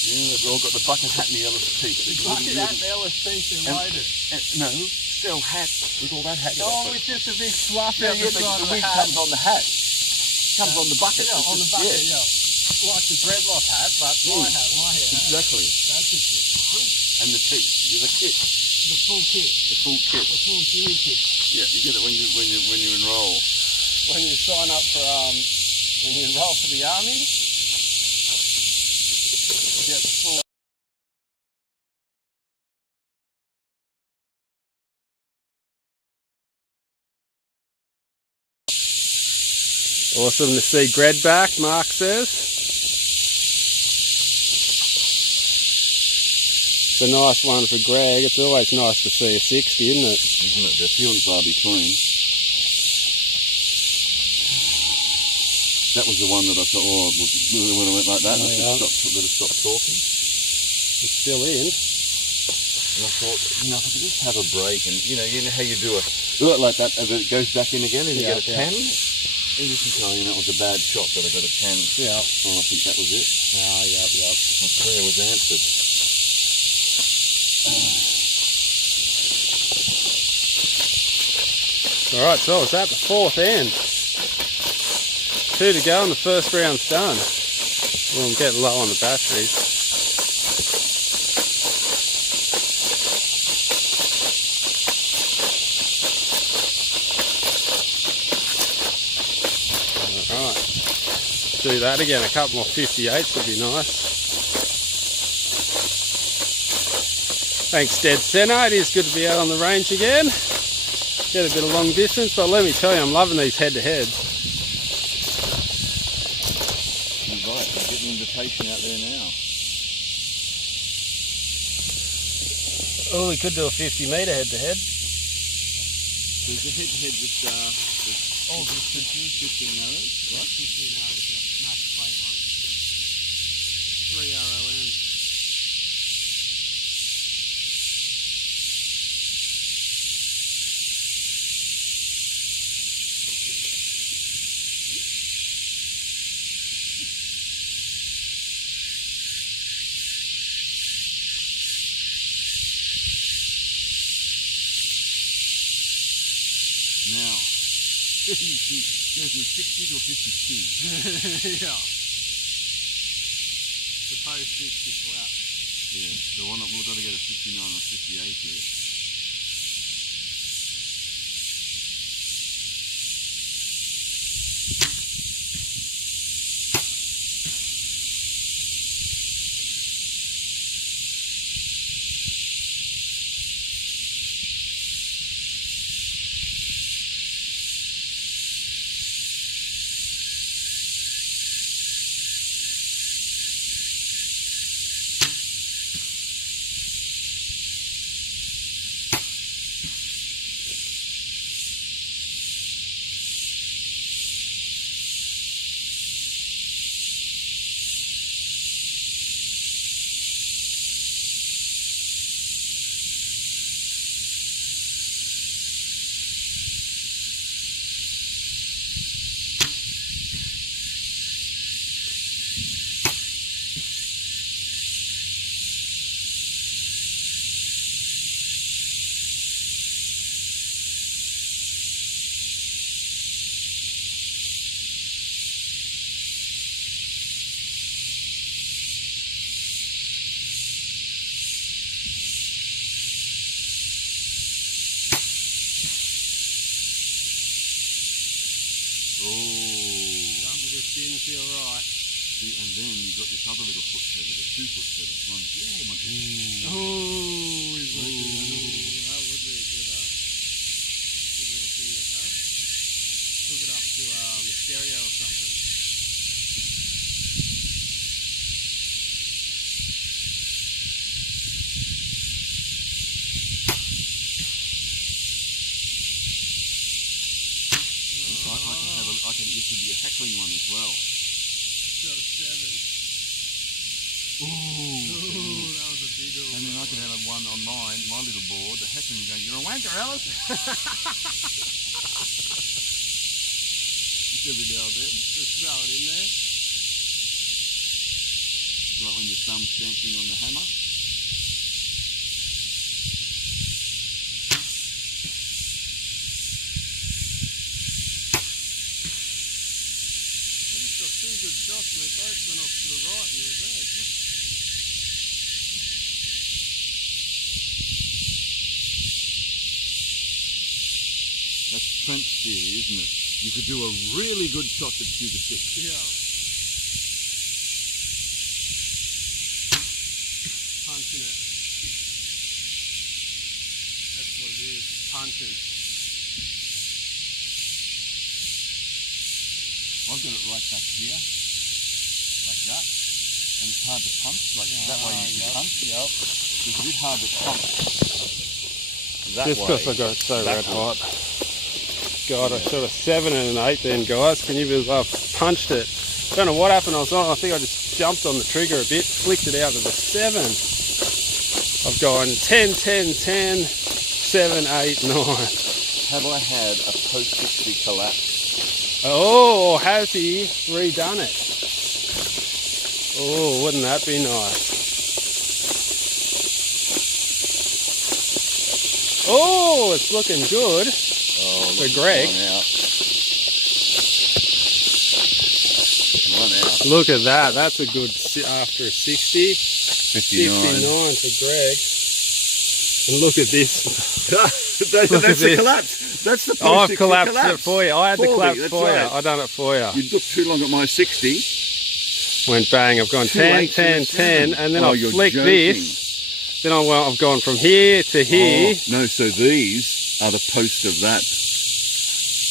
Yeah, they've all got the bucket hat and the Ellis teeth. Bucket hat and Ellis teeth are loaded. No, sell hat with all that hat. Oh, it's just a big fluff Yeah, out the side the of the wig hat. comes on the hat. Comes on the bucket. Yeah, on the bucket, yeah. Like the dreadlock hat, but my hat, my hair hat. Exactly. That's a good one. And the teeth, the kit, The full kit. the full kit. The full Jimi kit. Yeah, you get it when you enroll. When you sign up for, when you enroll for the army, you get the full. Awesome to see Gred back, Mark says. It's a nice one for Greg. It's always nice to see a 60, isn't it? Isn't it? They're few and far between. That was the one that I thought, oh, when I went like that, I better stop talking. It's still in. And I thought, if I could just have a break, and you know how you do like that, as it goes back in again, and you get a 10. And you can tell that was a bad shot, but I got a 10. Yeah. Oh, I think that was it. Yeah. My prayer was answered. Alright, so it's at the fourth end. 2 to go and the first round's done. Well, I'm getting low on the batteries. Do that again, a couple more 58s would be nice. Thanks, Dead Centre. It is good to be out on the range again. Get a bit of long distance, but let me tell you, I'm loving these head-to-heads. You're right, I'm getting an invitation out there now. Oh, we could do a 50 metre head-to-head. There's a head-to-head that's all distances, 15 arrows, right? 15 arrows, yeah. Nice to play one. 3 RON. Goes from a 60 to a 52. Yeah. Suppose 60 flat. Yeah, so why not, we've got to get a 59 or 58 here. Didn't feel right. See, and then you've got this other little foot pedal, the 2 foot pedal. One, yeah, one, two. Oh, he's like, that would be a good little thing to have. Hook it up to the stereo or something. This would be a heckling one as well. Got a 7. Ooh, that was a big old and then I could have one on mine, my little board, the heckling going, you're a wanker, Ellis. Just every now and then. Just throw it in there. Like when your thumb's dancing on the hammer. Two good shots, and they both went off to the right in reverse. That's trench theory, isn't it? You could do a really good shot that shoot a 6. Yeah. Punching it. That's what it is. Punching. I've got it right back here, like that, and it's hard to punch, like that way you can punch. Yep. It's a bit hard to punch that Just because I got it so red hot. God, I shot a 7 and an 8 then, guys. Can you believe I've punched it? Don't know what happened. I think I just jumped on the trigger a bit, flicked it out of the 7. I've gone 10, 10, 10, 7, 8, 9. Have I had a post-60 collapse? Oh, has he redone it? Oh, wouldn't that be nice? Oh, it's looking good for Greg. One out. Look at that. That's a good after a 60. 59 for Greg. And look at this. That's the collapse. That's the I've collapsed it for you. I had the collapse for you. Right. I done it for you. You took too long at my 60. Went bang. I've gone 10, 10, 10, and then I've flicked this. Then I've gone from here to here. Oh, no, so these are the post of that.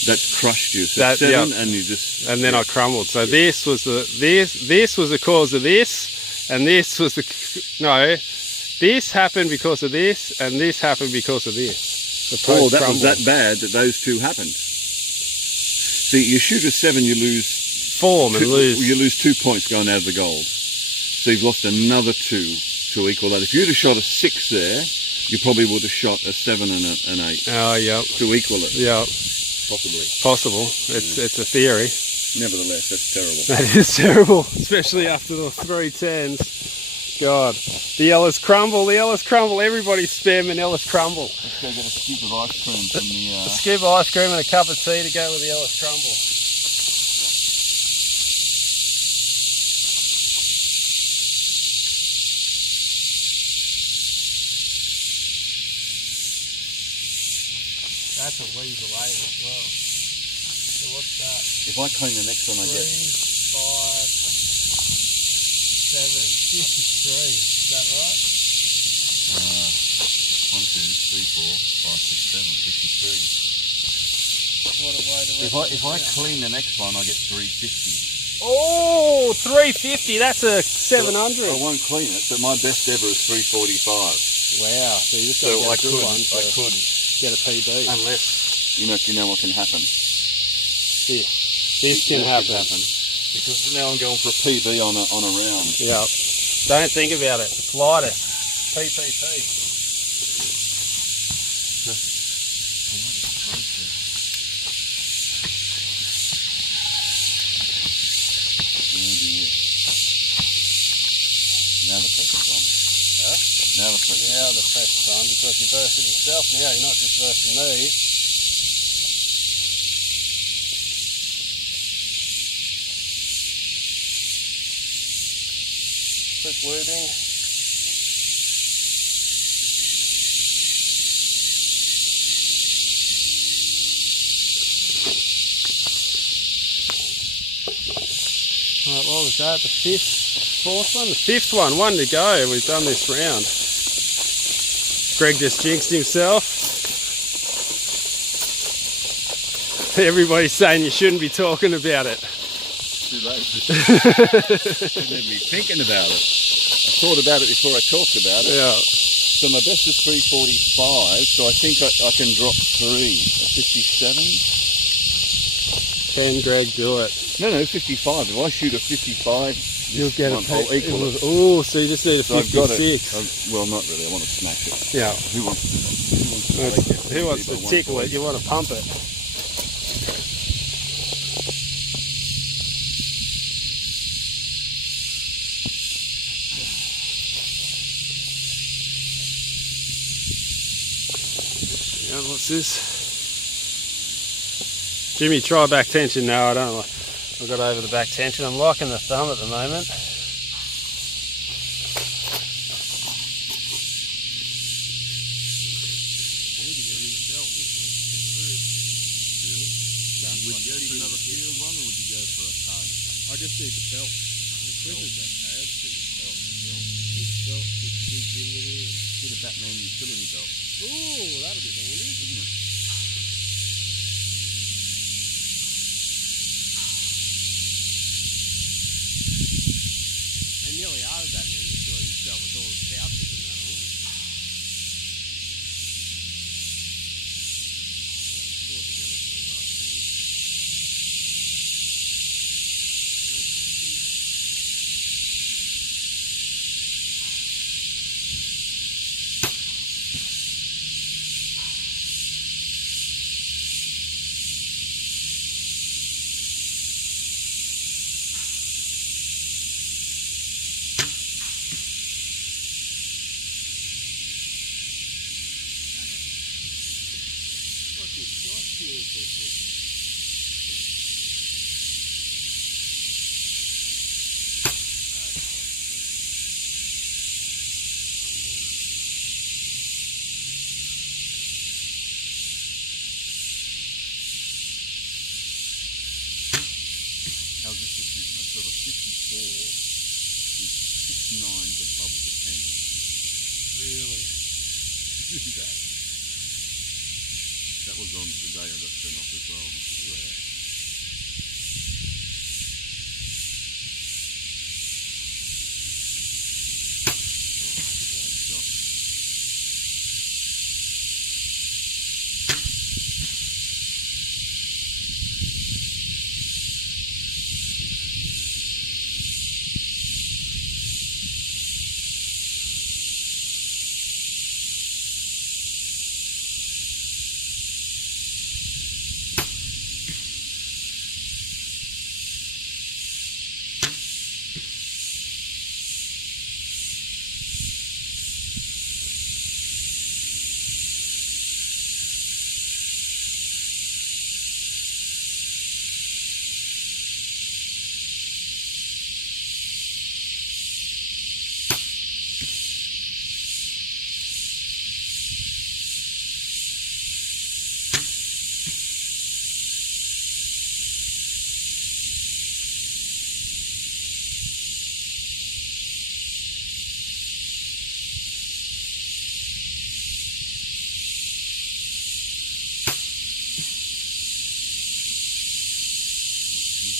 That's crushed you. So that, 7, yep. and you just. And then I crumbled. So this was the this was the cause of this, and this was the This happened because of this, and this happened because of this. Oh, that was that bad that those two happened. See, you shoot a 7, you lose form and lose. You lose 2 points going out of the gold. So you've lost another 2 to equal that. If you'd have shot a 6 there, you probably would have shot a 7 and an 8. Oh, yep. To equal it. Yep. Possible. It's a theory. Nevertheless, that's terrible. That is terrible, especially after the 3 10s. God. The Ellis crumble, the Ellis crumble. Everybody's spamming Ellis crumble. Let's go get a scoop of ice cream from the... A scoop of ice cream and a cup of tea to go with the Ellis crumble. That's a weasel eight as well. So what's that? If I clean the next one, I 3, get... 5, 7, 53. Is that right? 1, 2, 3, 4, 5, 6, 7, 53. What a way to If I clean the next one, I get 350. Oh, 350. That's a 700. I won't clean it, but my best ever is 345. Wow. So you just got to get a good one to get a PB. Unless, you know what can happen. This can happen. Because now I'm going for a PB on a round. Yeah. Don't think about it. Just light it. PPP. Now the pressure's on. Huh? Now the pressure's on because you're versing yourself now. You're not just versing me. Quick lubing. Right, what was that? The fourth one? The fifth one. One to go. We've done this round. Greg just jinxed himself. Everybody's saying you shouldn't be talking about it. Too late. Shouldn't even be thinking about it. I thought about it before I talked about it. Yeah. So my best is 345, so I think I can drop 3. 57? Can Greg do it? No, 55. If I shoot a 55, you'll get one, I'll equal it. Oh, so you just need a 56. So I've got it. Well, not really. I want to smash it. Yeah. Who wants to tickle it? You want to pump it. Yeah, what's this? Jimmy, try back tension. No, I don't. I've got over the back tension. I'm liking the thumb at the moment. Would you go for another field one, or would you go for a target? I just need the belt. The trigger's okay. I just need the belt. The belt with the big in. Get a Batman utility belt. Ooh, that'll be handy, wouldn't it? They nearly are the Batman utility belt with all the pouches and that on it. Pull it together for the last thing. How's this for shooting? I shot a 54 with 6 nines above the 10. Really? Really bad. That was on the day I got sent off as well. Yeah.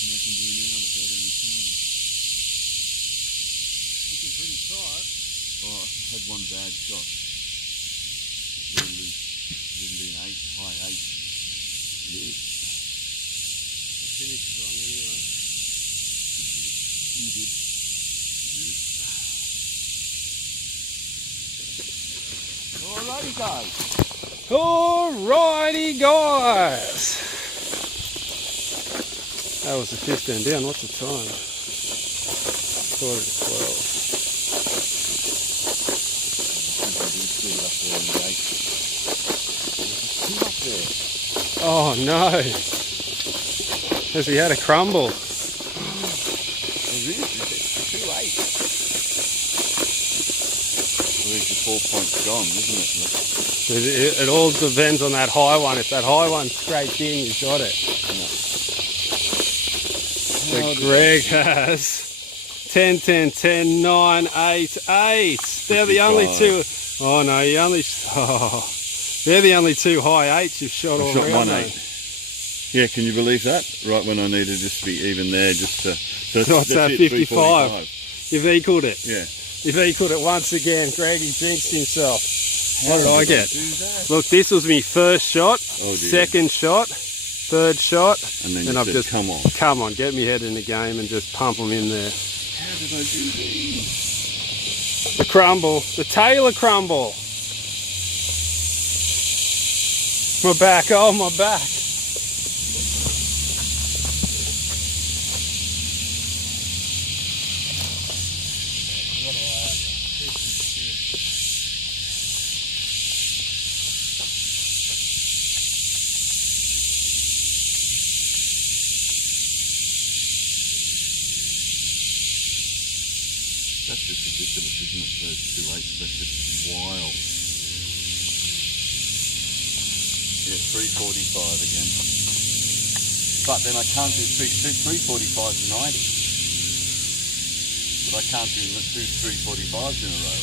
nothing I can do now but go down and count them. Looking pretty tight. Oh, I had one bad shot. Really loose. Didn't be an 8, high 8. Yeah. I finished strong anyway. You did. Alrighty guys. Alrighty guys. That was the 15 down. What's the time? 11:12. Oh no! Has he had a crumble? The 4 points gone, isn't it? It all depends on that high one. If that high one scrapes in, you've got it. So Greg has 10, 10, 10, 9, 8, 8. They're the only two. Oh no, you only. Oh, they're the only two high 8s you've shot all shot around. 1 8. Yeah, can you believe that? Right when I needed just to be even there, just to. So What's that? 55. You've equaled it. Yeah. You've equaled it once again. Greg, he jinxed himself. What did I get? Look, this was my first shot, second shot, third shot, And then I've said, just come on. come on, get me head in the game and just pump them in there. How did I do these? The crumble, the Taylor crumble. My back, oh my back. That's just ridiculous, isn't it? Those 2 8s, that's just wild. Yeah, 345 again. But then I can't do 345s 90. But I can't do 2 345s in a row.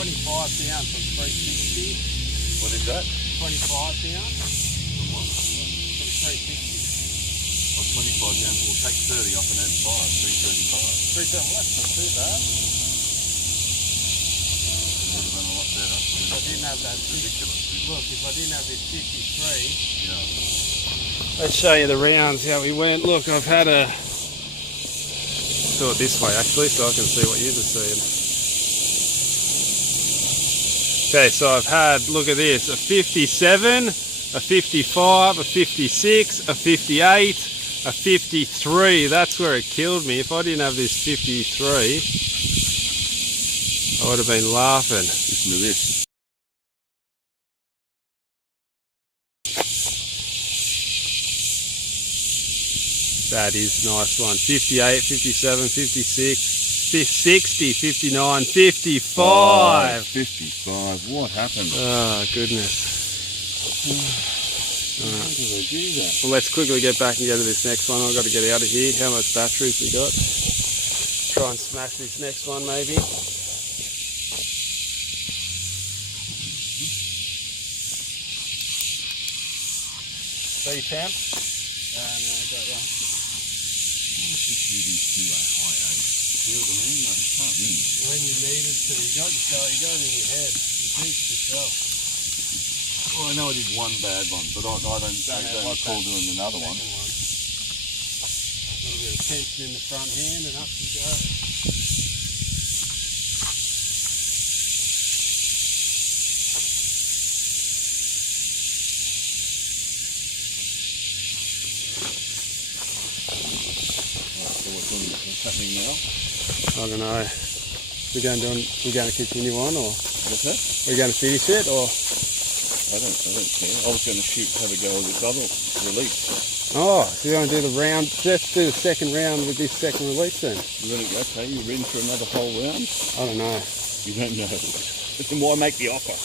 25 down from 360. What is that? 25 down From what? from 360. Oh, 25 down. We'll take 30 off and add 5. 335. 3 well, that's not too bad. Would have been a lot better. If I didn't have that, Ridiculous. look, if I didn't have this 53, Yeah. let's show you the rounds, how we went. Look, I've had a, do it this way actually, so I can see what you're seeing. Okay, so I've had, look at this, a 57, a 55, a 56, a 58, a 53. That's where it killed me. If I didn't have this 53, I would have been laughing. Listen to this. That is a nice one. 58, 57, 56, 60, 59, 55. 55. What happened? Oh, goodness. How did I do that? Well, let's quickly get back and go to this next one. I've got to get out of here. How much batteries we got? Try and smash this next one, maybe. See, champ? No, I got ya. Shooting 2 high 8. Feel the name, I can't win. When you needed to, you got it in your head. You jinxed yourself. Well, I know I did one bad one, but I don't recall doing another one. A little bit of tension in the front hand and up you go. So what's happening now? I don't know. We're going to continue on, or What's that? we're going to finish it, or I don't care. I was going to have a go with this other release. oh, so you're going to do the round? Let's do the second round with this second release then. You're going to okay? You're in for another whole round? I don't know. You don't know. Then why make the offer?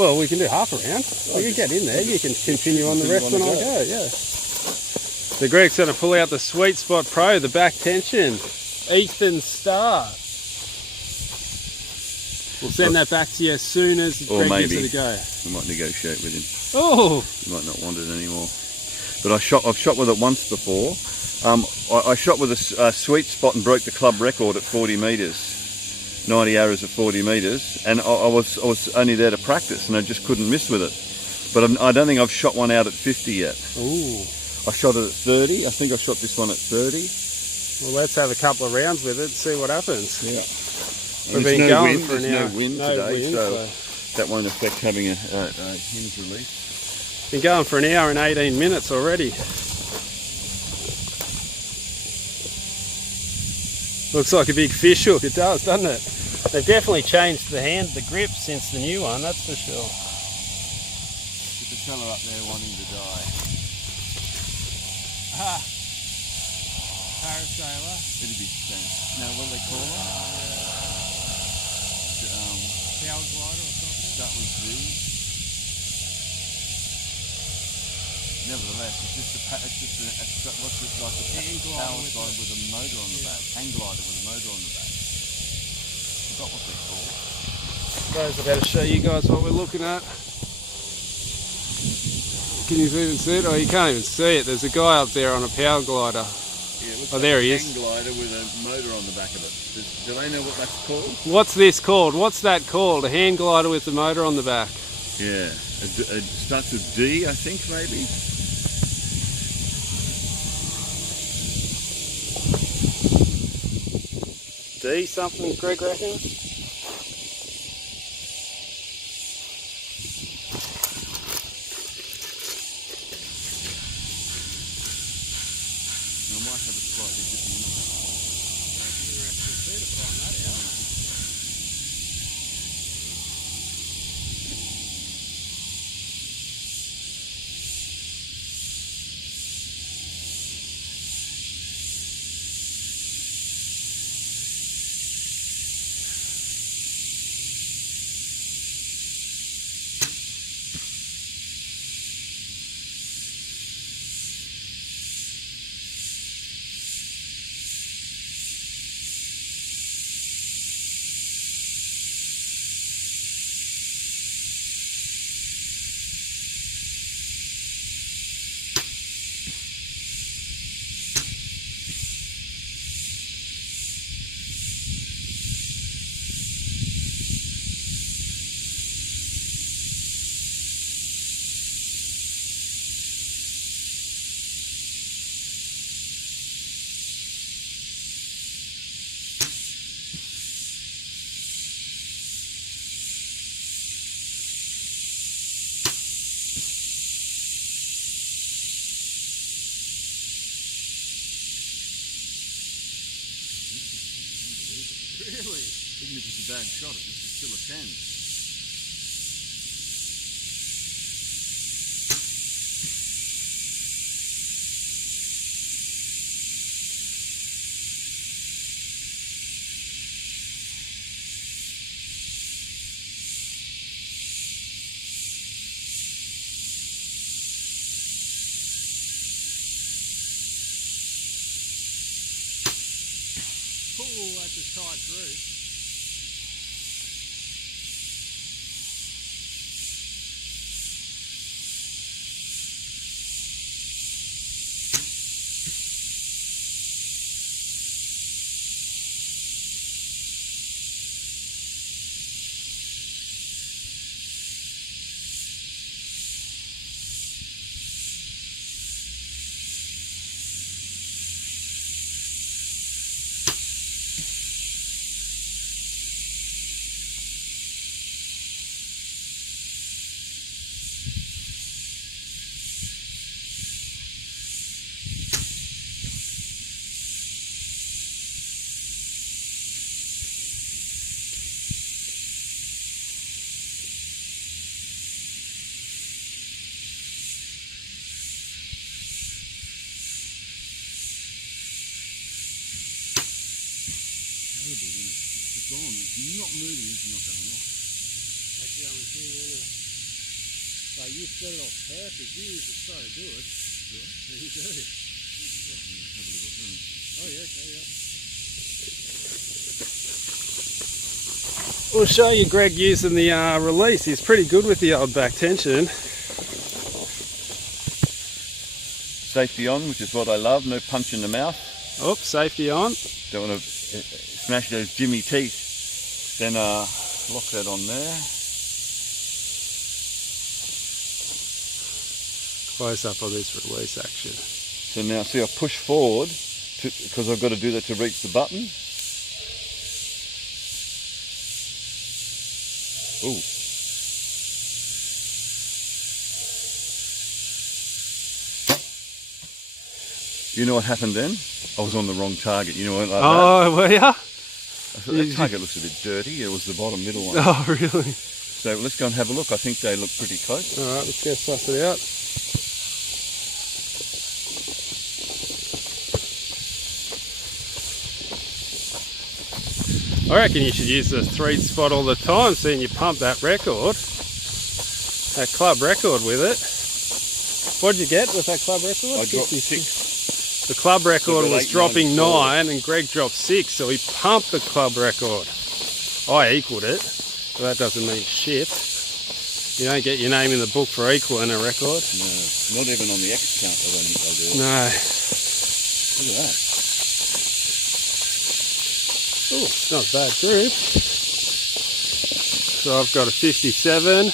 Well, we can do half a round. We can get in there. You can continue on the rest when I go. Yeah. So Greg's going to pull out the Sweet Spot Pro, the back tension, Ethan Star. We'll send that back to you as soon as Or Greg gives maybe. it a go. We might negotiate with him. Oh, You might not want it anymore. But I've shot with it once before, I shot with a sweet spot and broke the club record at 40 metres, 90 arrows at 40 metres, and I was only there to practice, and I just couldn't miss with it. But I don't think I've shot one out at 50 yet. Ooh. I shot it at 30. I think I shot this one at 30. Well, let's have a couple of rounds with it and see what happens. Yeah. We've There's been no going wind. for an There's hour. no wind today, so that won't affect having a hinge release. Been going for an hour and 18 minutes already. Looks like a big fish hook. It does, doesn't it? They've definitely changed the grip since the new one, that's for sure. There's a fella up there wanting to die. Parasailer. It'd be now what do they call it? Power glider or something? Start with Z. Nevertheless, it's just a what's it like a power glide with a motor on the back, hang glider with a motor on the back. Forgot what they're called. Suppose I better show you guys what we're looking at. Can you even see it? Oh, you can't even see it. There's a guy up there on a power glider. Yeah, oh, there he is. Hang glider with a motor on the back of it. Do they know what that's called? What's this called? What's that called? A hand glider with the motor on the back. Yeah, it starts with D, I think, maybe. D something, Greg reckons? I might have a slightly different. Really? Even if it's a bad shot, it's still a 10. Oh, that just tied through. When it's on, it's not moving, it's not going off. That's the only thing, isn't it? So you set it off perfect. You use it so good. Yeah. There you go. Have a little zoom. Oh yeah, okay, yeah. We'll show you Greg using the release. He's pretty good with the old back tension. Safety on, which is what I love. No punch in the mouth. Oh, safety on. Don't want to smash those Jimi teeth. Then lock that on there. Close up on this release action. So now see, I push forward because I've got to do that to reach the button. Ooh. You know what happened then? I was on the wrong target. You know what? Like Oh, were ya? that. I thought that target looks a bit dirty. It was the bottom middle one. Oh, really? So let's go and have a look. I think they look pretty close. All right, let's go suss it out. I reckon you should use the 3 spot all the time, seeing you pump that record, that club record with it. What did you get with that club record? I dropped 6. The club record So was 8, dropping 9, 9 and Greg dropped 6, so he pumped the club record. I equaled it, so that doesn't mean shit. You don't get your name in the book for equaling a record. No, not even on the X count I don't think I'll do it. No. Look at that. Oh, it's not a bad group. So I've got a 57.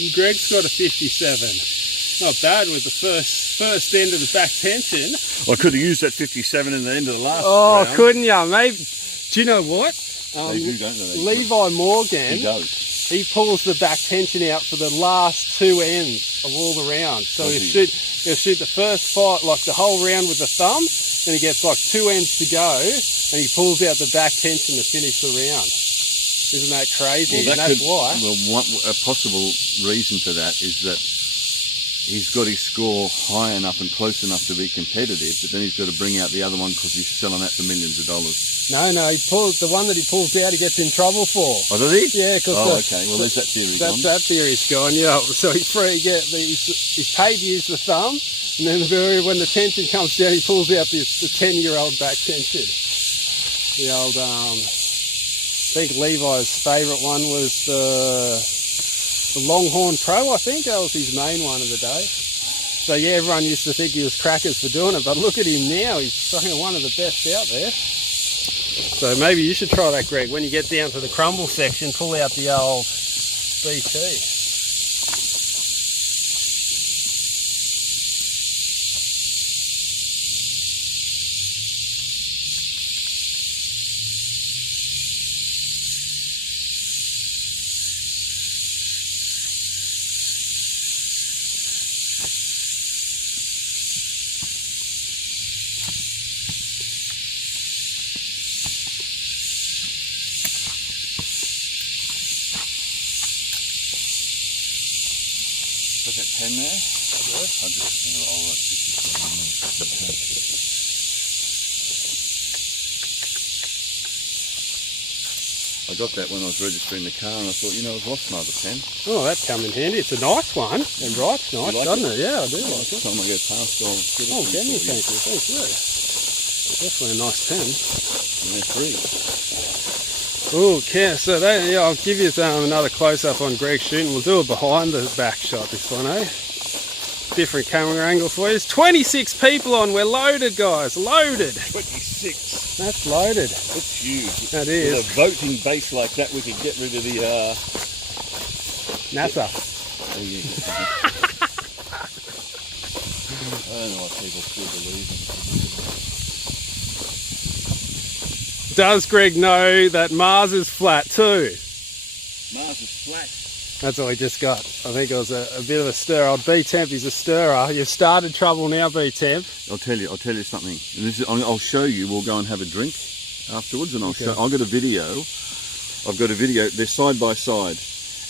And Greg's got a 57. Not bad with the first end of the back tension. I could have used that 57 in the end of the last Oh, round. couldn't ya? Maybe. Do you know what? They do, don't they? Levi Morgan, He does. he pulls the back tension out for the last 2 ends of all the rounds. So Does he'll shoot the first fight, like the whole round with the thumb, and he gets like 2 ends to go, and he pulls out the back tension to finish the round. Isn't that crazy? Well, And that's why. Well, a possible reason for that is that he's got his score high enough and close enough to be competitive, but then he's got to bring out the other one because he's selling that for millions of dollars. No, he pulls the one that he pulls out. He gets in trouble for. Oh, does he? Yeah, because okay. Well, there's that theory gone. that theory's gone. Yeah, so he's free. He's paid to use the thumb, and then when the tension comes down, he pulls out the 10-year-old back tension. The old, I think Levi's favourite one was the Longhorn Pro. I think that was his main one of the day. So yeah, everyone used to think he was crackers for doing it, but look at him now. He's fucking one of the best out there. So maybe you should try that, Greg. When you get down to the crumble section, pull out the old BT. Put that pen there. I'll just roll that 57 on there. I got that when I was registering the car and I thought, I've lost my other pen. Oh, that come in handy. It's a nice one. It writes nice, like doesn't it? Yeah, I do like Next it. time I go past, I'll get it. Oh, Jimi, thank you. Thank you. Definitely a nice pen. And they're free. Oh, okay. So I'll give you another close-up on Greg shooting. We'll do a behind-the-back shot this one, eh? Different camera angle for you. There's 26 people on. We're loaded, guys. Loaded. 26. That's loaded. That's huge. That With is. a voting base like that, we could get rid of the... NASA. Oh, yeah. I don't know what people still believe in. Does Greg know that Mars is flat too? Mars is flat. That's all he just got. I think it was a bit of a stir. Old B-Temp, he's a stirrer. You've started trouble now, B-Temp. I'll tell you something. I'll show you. We'll go and have a drink afterwards, and I've got a video. I've got a video. They're side by side,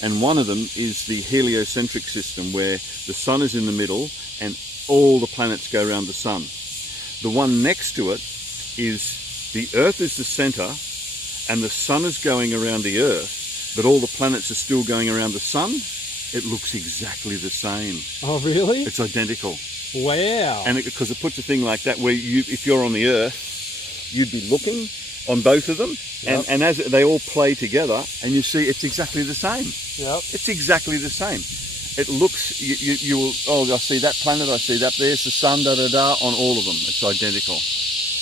and one of them is the heliocentric system, where the sun is in the middle and all the planets go around the sun. The one next to it is the Earth is the center, and the sun is going around the Earth, but all the planets are still going around the sun. It looks exactly the same. Oh, really? It's identical. Wow. And because it puts a thing like that where if you're on the Earth, you'd be looking on both of them, Yep. and as they all play together, and you see it's exactly the same. Yep. It's exactly the same. it looks, you will, oh, I see that planet, I see that, there's the sun, da-da-da, on all of them. It's identical.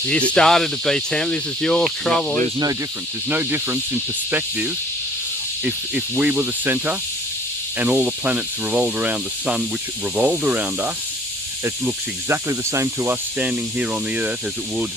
You started to be Tam. This is your trouble. There's no difference. There's no difference in perspective. If we were the centre and all the planets revolved around the sun, which revolved around us, it looks exactly the same to us standing here on the Earth as it would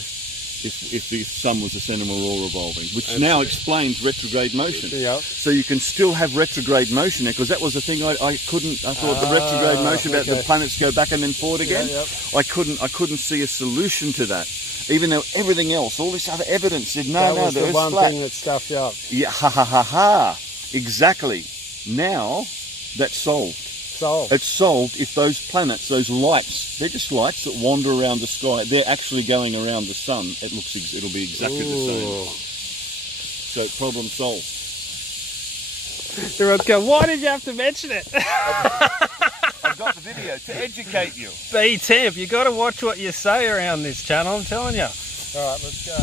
if the sun was the centre and we're all revolving, which now explains retrograde motion. Yep. So you can still have retrograde motion there, because that was the thing I thought the retrograde motion about the planets go back and then forward again. I couldn't see a solution to that. Even though everything else, all this other evidence said, no, that was the the Earth's one flat. thing that stuffed you up. Yeah, ha ha ha ha. Exactly. Now, that's solved. It's solved if those planets, those lights, they're just lights that wander around the sky. They're actually going around the sun. It'll be exactly the same. So problem solved. Everyone's going, why did you have to mention it? I've got the video to educate you. Be Temp, you got to watch what you say around this channel, I'm telling you. All right, let's go.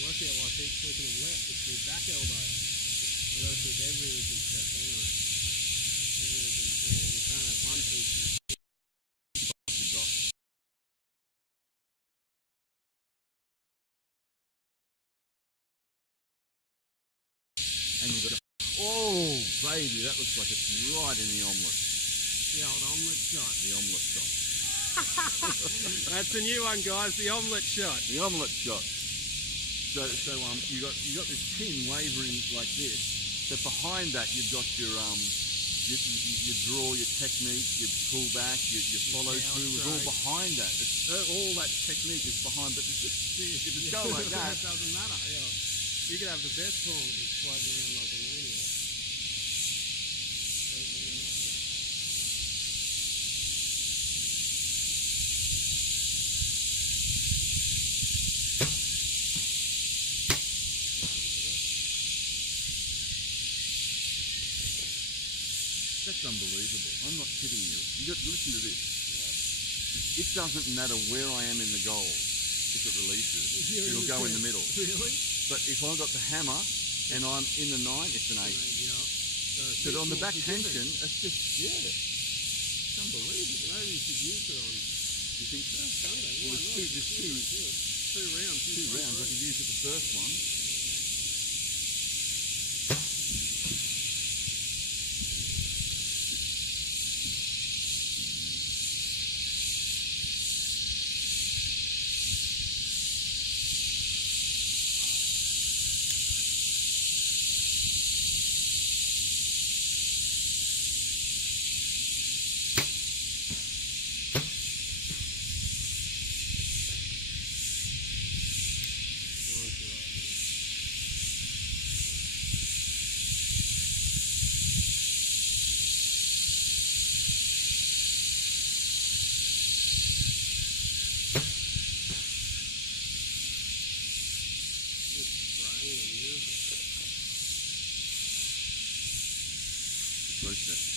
Work out why I keep flicking them left. It's the back elbow. We got to flip every little step anyway. Every little form. You can't have one piece. And you've got oh baby, that looks like it's right in the omelette. The old omelette shot. The omelette shot. That's the new one, guys. The omelette shot. The omelette shot. So you got this pin wavering like this. So behind that you've got your you draw, your technique, you pull back, you follow through. It's all behind that. All that technique is behind. But it's just, if it go like that, it doesn't matter. Yeah. You could have the best form of just floating around like a maniac. that's unbelievable. I'm not kidding you. You got to listen to this. It doesn't matter where I am in the goal. If it releases, it'll go in the middle. Really? But if I've got the hammer and I'm in the 9, it's an 8. But on the back tension, it's just, it's unbelievable. Maybe you should use it on. You think so? Sunday. Well, there's Two rounds. two rounds. I could use it the first one.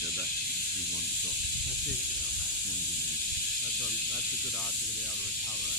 Go back to one stop. That's it. That's a good answer to be able to recover.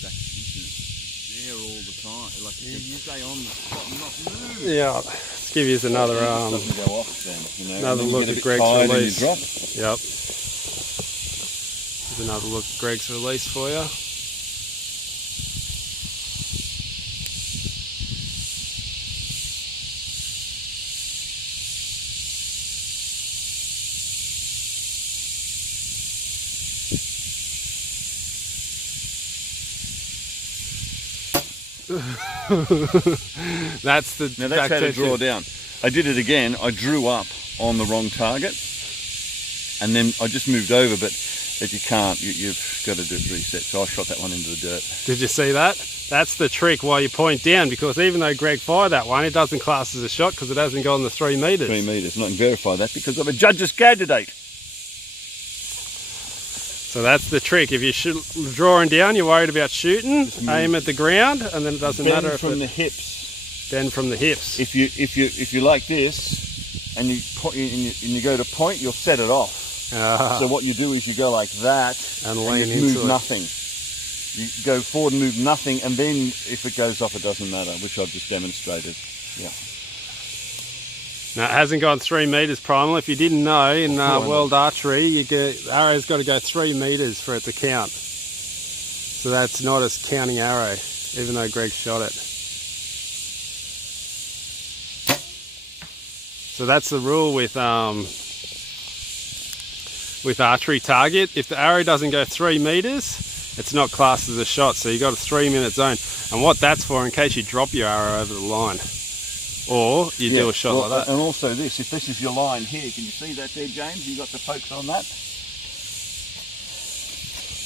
Back tension there all the time. Like you stay on the spot and not move. Yeah, let's give you another doesn't go off then, another look at Greg's release. Yep. Here's another look at Greg's release for you. That's the Now that's how to draw down. I did it again. I drew up on the wrong target, and then I just moved over. But if you can't, you've got to do it reset. So I shot that one into the dirt. Did you see that? That's the trick while you point down, because even though Greg fired that one, it doesn't class as a shot because it hasn't gone the 3 metres. 3 metres, and I can verify that because I'm a judge's candidate. So that's the trick. If you're drawing down, you're worried about shooting, aim at the ground, and then it doesn't matter if from it... the hips. Bend from the hips. If you like this, and you go to point, you'll set it off. So what you do is you go like that, and lean you into move it. nothing. You go forward and move nothing, and then if it goes off, it doesn't matter, which I've just demonstrated. Yeah. Now, it hasn't gone 3 metres primal. If you didn't know, in World Archery, the arrow's got to go 3 metres for it to count. So that's not a counting arrow, even though Greg shot it. So that's the rule with archery target. If the arrow doesn't go 3 metres, it's not classed as a shot. So you've got a 3-minute zone. And what that's for, in case you drop your arrow over the line. Or you do a shot like that. And also this, if this is your line here, can you see that there, James? You got the focus on that?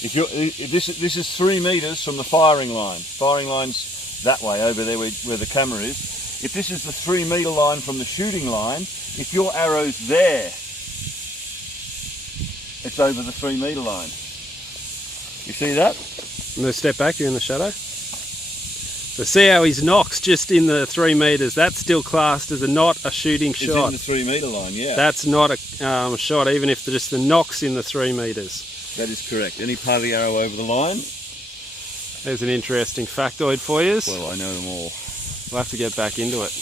If this is 3 metres from the firing line. Firing line's that way, over there where the camera is. If this is the 3 metre line from the shooting line, if your arrow's there, it's over the 3 metre line. You see that? No, step back, you're in the shadow. So see how his knock's just in the 3 metres. That's still classed as not a shooting shot. It's in the 3 metre line, yeah. That's not a shot, even if just the knock's in the 3 metres. That is correct. Any part of the arrow over the line? There's an interesting factoid for you. Well, I know them all. We'll have to get back into it.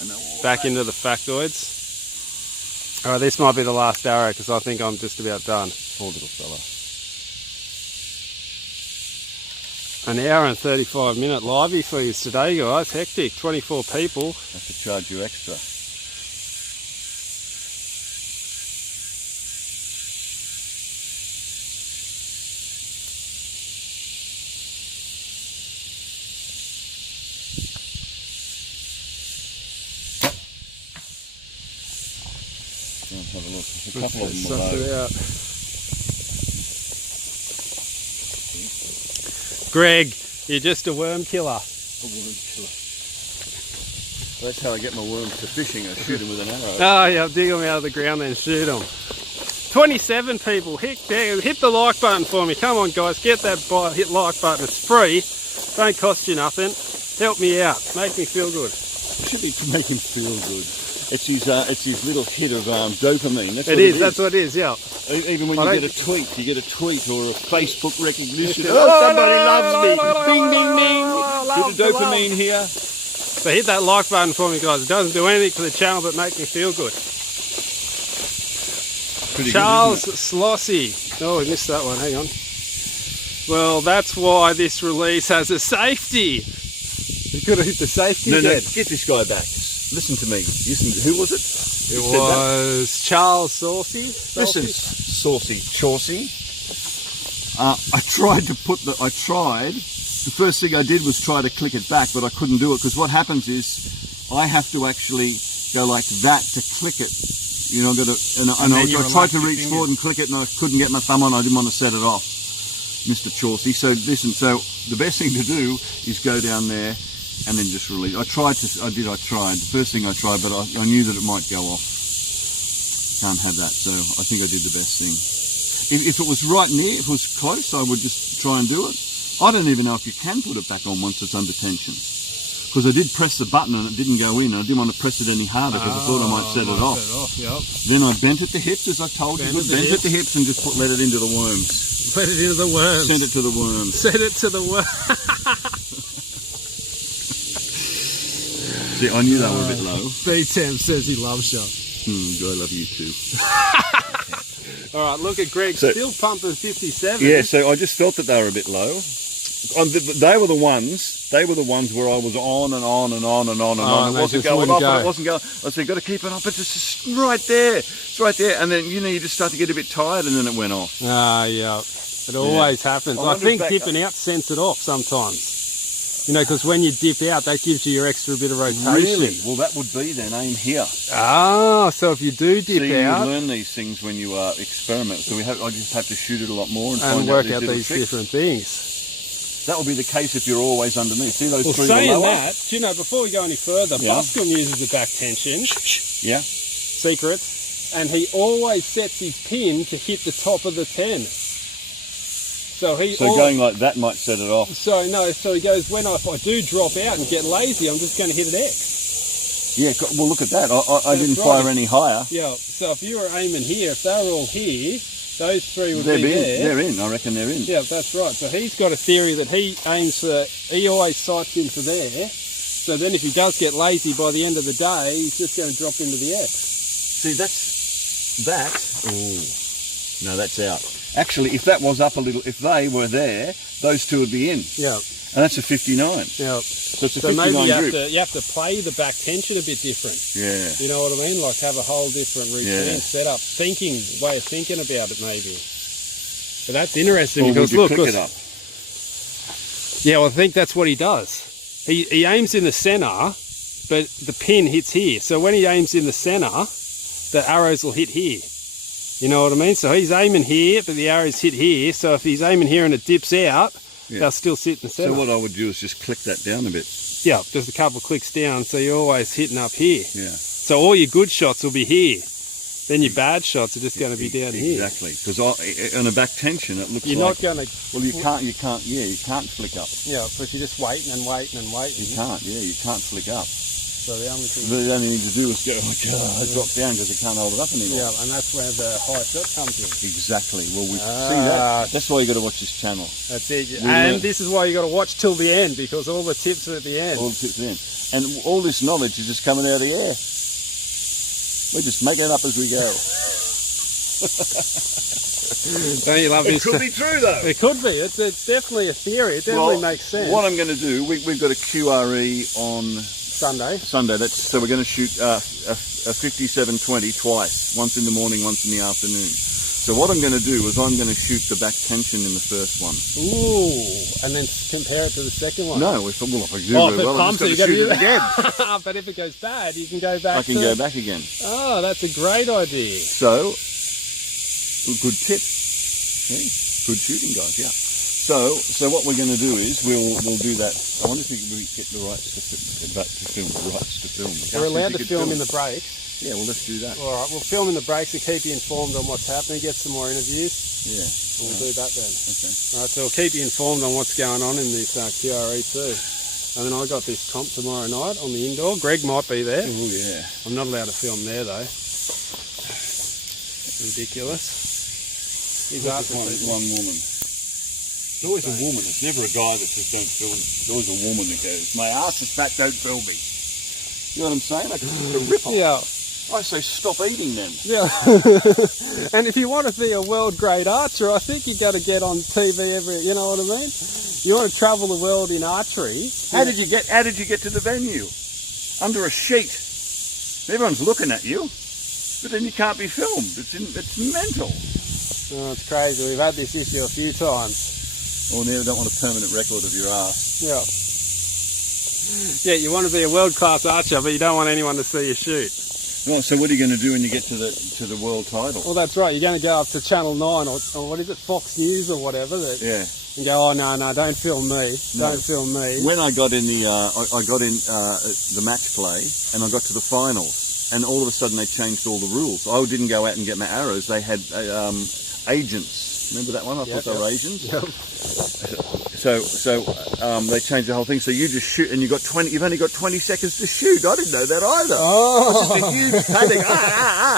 I know all back into the factoids. All right, this might be the last arrow because I think I'm just about done. Poor little fella. An hour and 35-minute livey for you today, guys. Hectic. 24 people. I have to charge you extra. Have a look. A couple of them below. Greg, you're just a worm killer. A worm killer. That's how I get my worms to fishing. I shoot them with an arrow. Oh yeah, dig them out of the ground then shoot them. 27 people. Hit the like button for me. Come on guys, get that hit like button. It's free. Don't cost you nothing. Help me out. Make me feel good. It should be to make him feel good. It's his little hit of dopamine. That's That's what it is, yeah. Even when you get a tweet or a Facebook recognition. Oh, somebody loves me. Ding, ding, ding. Bit of dopamine here. So hit that like button for me, guys. It doesn't do anything for the channel but make me feel good. Pretty Charles good, Slossy. Oh, I missed that one. Hang on. Well, that's why this release has a safety. You could have hit the safety. No, get this guy back. Listen to me. Who was it? It was Charles Saucy. Listen, Saucy, Chaucy. I tried. The first thing I did was try to click it back, but I couldn't do it because what happens is I have to actually go like that to click it. You know, I tried to reach forward and click it, and I couldn't get my thumb on. I didn't want to set it off, Mr. Chaucy. So listen. So the best thing to do is go down there. And then just release. I tried. The first thing I tried, but I knew that it might go off. Can't have that, so I think I did the best thing. If it was right near, if it was close, I would just try and do it. I don't even know if you can put it back on once it's under tension. Because I did press the button and it didn't go in. I didn't want to press it any harder because I thought I might set it off. Yep. Then I bent at the hips, as I told you. Bent at the hips and just let it into the worms. Let it into the worms. Send it to the worms. Send it to the worms. See, I knew they were a bit low. B-Tam says he loves you. I love you too. All right, look at Greg, still pumping 57. Yeah, so I just felt that they were a bit low. They were the ones where I was on and on and on and on and on. It wasn't going off, and it wasn't going. I said, got to keep it up. It's just right there. It's right there. And then, you just start to get a bit tired, and then it went off. Yeah. It always happens. I think dipping out sends it off sometimes. You know, because when you dip out, that gives you your extra bit of rotation. Really? Well, that would be then aim here. Ah, so if you do dip out... you learn these things when you experiment. So I just have to shoot it a lot more and and find work out out these tricks. different things. That would be the case if you're always underneath. See those three saying lower? that, do you know, before we go any further, Buscom uses the back tension. Yeah. Secret. And he always sets his pin to hit the top of the 10. So going like that might set it off. So he goes, if I do drop out and get lazy, I'm just going to hit an X. Yeah, well look at that. I didn't fire any higher. Yeah, so if you were aiming here, if they were all here, those three would be there. They're in, I reckon they're in. Yeah, that's right. So he's got a theory that he always sights into there. So then if he does get lazy by the end of the day, he's just going to drop into the X. See, no, that's out. Actually, if that was up a little, if they were there, those two would be in. Yeah. And that's a 59. Yeah. So it's a 59 maybe group. you have to play the back tension a bit different. Yeah. You know what I mean? Like have a whole different routine setup, way of thinking about it maybe. But that's interesting because look, click it up? Yeah, well, I think that's what he does. He aims in the centre, but the pin hits here. So when he aims in the centre, the arrows will hit here. You know what I mean? So he's aiming here, but the arrows hit here. So if he's aiming here and it dips out, they'll still sit in the centre. So what I would do is just click that down a bit. Yeah, just a couple of clicks down, so you're always hitting up here. Yeah. So all your good shots will be here. Then your bad shots are just going to be down here. Exactly, because on a back tension it looks you're like... You're not going to... Well, you can't flick up. Yeah, but you're just waiting and waiting and waiting. You can't flick up. So the only thing... The only thing to do is go, drop down because you can't hold it up anymore. Yeah, and that's where the high shot comes in. Exactly. Well, we see that. That's why you got to watch this channel. That's it. And this is why you got to watch till the end, because all the tips are at the end. All the tips at the end. And all this knowledge is just coming out of the air. We're just making it up as we go. Don't you love this? It could be true though. It could be. It's definitely a theory. It definitely makes sense. What I'm going to do, we've got a QRE on Sunday. So we're going to shoot a 57-20 twice, once in the morning, once in the afternoon. So what I'm going to do is I'm going to shoot the back tension in the first one. Ooh, and then compare it to the second one. No, if I do very well, I'm just going to shoot it again. But if it goes bad, you can go back. I can go back again. Oh, that's a great idea. So, good tip. Yeah, good shooting, guys. Yeah. So what we're going to do is we'll do that. I wonder if we can get the rights to film. We're allowed to film in the breaks. Yeah, well, let's do that. All right, we'll film in the breaks to keep you informed on what's happening, get some more interviews. Yeah. And we'll do that then. Okay. All right, so we'll keep you informed on what's going on in this QRE too. And then I got this comp tomorrow night on the indoor. Greg might be there. Oh, yeah. I'm not allowed to film there though. Ridiculous. He's asking one woman. It's always a woman. It's never a guy that says don't film. It's always a woman that goes, my ass is fat, don't film me. You know what I'm saying? Like a rip-off. Yeah. I say stop eating then. Yeah. And if you want to be a world great archer, I think you got to get on TV you know what I mean? You want to travel the world in archery. How did you get to the venue? Under a sheet. Everyone's looking at you. But then you can't be filmed. It's mental. Oh, it's crazy. We've had this issue a few times. Well, now I don't want a permanent record of your ass. Yeah. Yeah, you want to be a world-class archer, but you don't want anyone to see you shoot. Well, so what are you going to do when you get to the world title? Well, that's right. You're going to go up to Channel 9 or what is it, Fox News or whatever. Yeah. And go, oh no, don't film me. No. Don't film me. When I got in the match play and I got to the finals, and all of a sudden they changed all the rules. I didn't go out and get my arrows. They had agents. Remember that one? I thought they were Asians. Yep. So they changed the whole thing. So you just shoot, and you've only got 20 seconds to shoot. I didn't know that either. Oh. It's just a huge panic.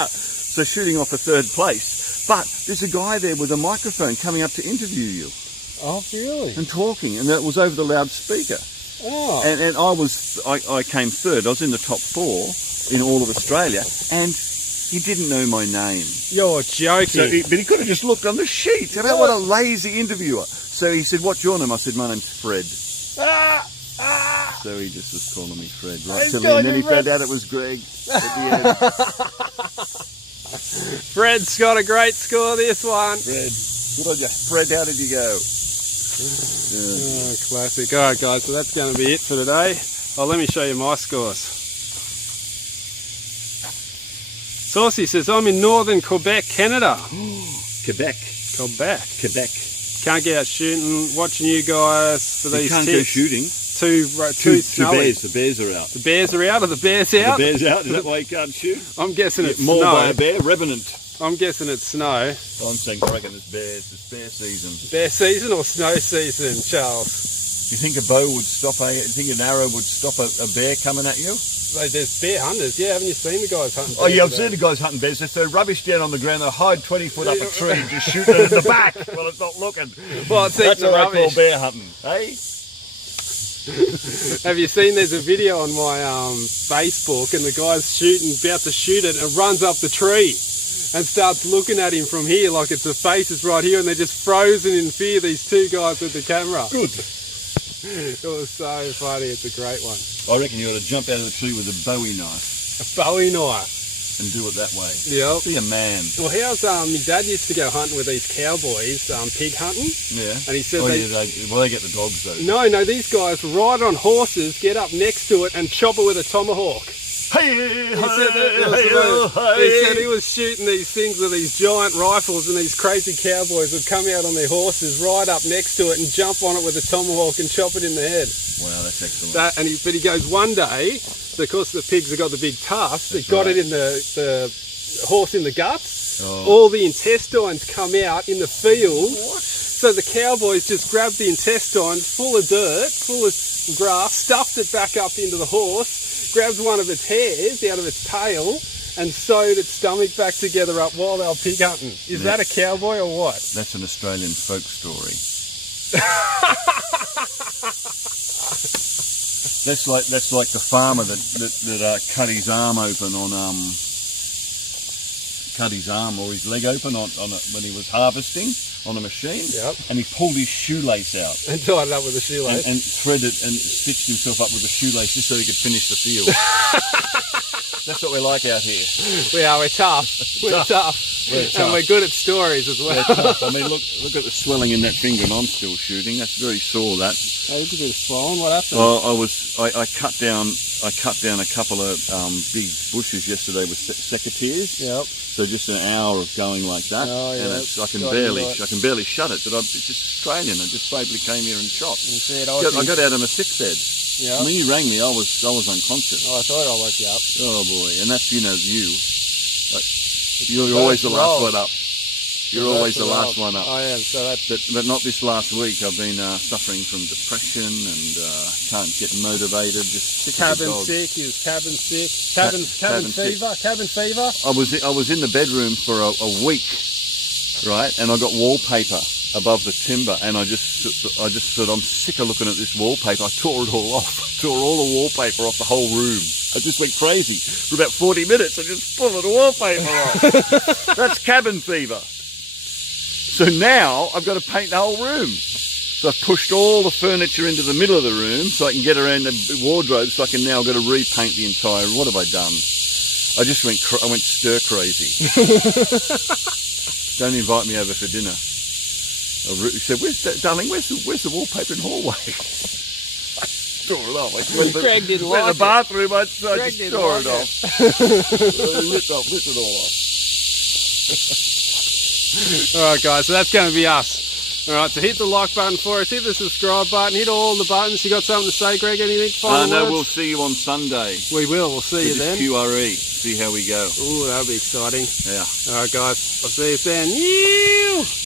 So shooting off a third place. But there's a guy there with a microphone coming up to interview you. Oh, really? And talking, and that was over the loudspeaker. Oh. And I came third. I was in the top 4 in all of Australia, and he didn't know my name. You're joking. But he could have just looked on the sheet. What a lazy interviewer. So he said, what's your name? I said, my name's Fred. So he just was calling me Fred, right? And then he found out it was Greg at the end. Fred's got a great score this one. Fred. Good on you. Fred, how did you go? Oh, classic. Alright guys, so that's going to be it for today. Oh, let me show you my scores. Saucy says, I'm in northern Quebec, Canada. Quebec. Quebec. Can't get out shooting, watching you guys for these You can't tips. go shooting. Too snowy. The bears are out. The bears are out? Are the bears out? The bears out? Is that why you can't shoot? I'm guessing it's More snow. by a bear? Revenant. I'm guessing it's snow. I'm saying, I reckon it's bears. It's bear season. Bear season or snow season, Charles? You think a bow would stop you think an arrow would stop a bear coming at you? There's bear hunters, yeah, haven't you seen the guys hunting bears? Oh yeah, I've seen the guys hunting bears. They throw rubbish down on the ground, they hide 20 foot up a tree and just shoot it in the back while it's not looking. Well, it's That's eating what the I call rubbish. bear hunting, eh? Have you seen there's a video on my Facebook and the guy's about to shoot it and runs up the tree and starts looking at him from here like it's a face is right here and they're just frozen in fear, these two guys with the camera. Good. It was so funny, it's a great one. I reckon you ought to jump out of the tree with a Bowie knife A Bowie knife. and do it that way. Yep. Be a man. Well, how's my dad used to go hunting with these cowboys, pig hunting. Yeah. And he said they get the dogs though. No, these guys ride on horses, get up next to it and chop it with a tomahawk. He said he was shooting these things with these giant rifles and these crazy cowboys would come out on their horses, ride up next to it and jump on it with a tomahawk and chop it in the head. Wow, that's excellent. But he goes, one day, because the pigs have got the big tusks, they got it in the horse in the guts. Oh. All the intestines come out in the field. What? So the cowboys just grabbed the intestines full of dirt, full of grass, stuffed it back up into the horse, grabbed one of its hairs out of its tail and sewed its stomach back together up while they were pig hunting. Is that a cowboy or what? That's an Australian folk story. That's like the farmer that cut his arm open on cut his arm or his leg open when he was harvesting on a machine. Yep. And he pulled his shoelace out And tied it up with a shoelace. and threaded and stitched himself up with a shoelace just so he could finish the field. That's what we're like out here. We're tough. We're tough. And we're good at stories as well. We're tough. I mean, look at the swelling in that finger, and I'm still shooting. That's very sore. That. Oh, look at it swollen. What happened? I cut down a couple of big bushes yesterday with secateurs. Yep. So just an hour of going like that, Oh, yeah, and I can got barely you right. shut it. But it's just Australian. I just bravely came here and shot. You said, I got out on a sick bed. Yeah. And then you rang me. I was unconscious. Oh, I thought I woke you up. Oh boy, and that's you. You're always the last one up. You're always the last one up. I am. So that's But not this last week. I've been suffering from depression and can't get motivated. Just sick of the cabin dog. sick. Is cabin sick? Cabin fever. Cabin fever. I was in the bedroom for a week, right? And I got wallpaper above the timber, and I just said, I'm sick of looking at this wallpaper. I tore it all off. Tore all the wallpaper off the whole room. I just went crazy for about 40 minutes. I just pulled the wallpaper off. That's cabin fever. So now I've got to paint the whole room. So I've pushed all the furniture into the middle of the room so I can get around the wardrobe. So I can now go to repaint the entire. What have I done? I just went stir crazy. Don't invite me over for dinner. He said, darling, where's the wallpaper in the hallway? I tore it off. Greg didn't went like to the bathroom, I just tore it off. Ripped it all off. Alright guys, so that's going to be us. Alright, so hit the like button for us, hit the subscribe button, hit all the buttons. You got something to say, Greg? Anything? Final No, words? we'll see you on Sunday. We will. We'll see you then. QRE. See how we go. Ooh, that'll be exciting. Yeah. Alright guys, I'll see you then.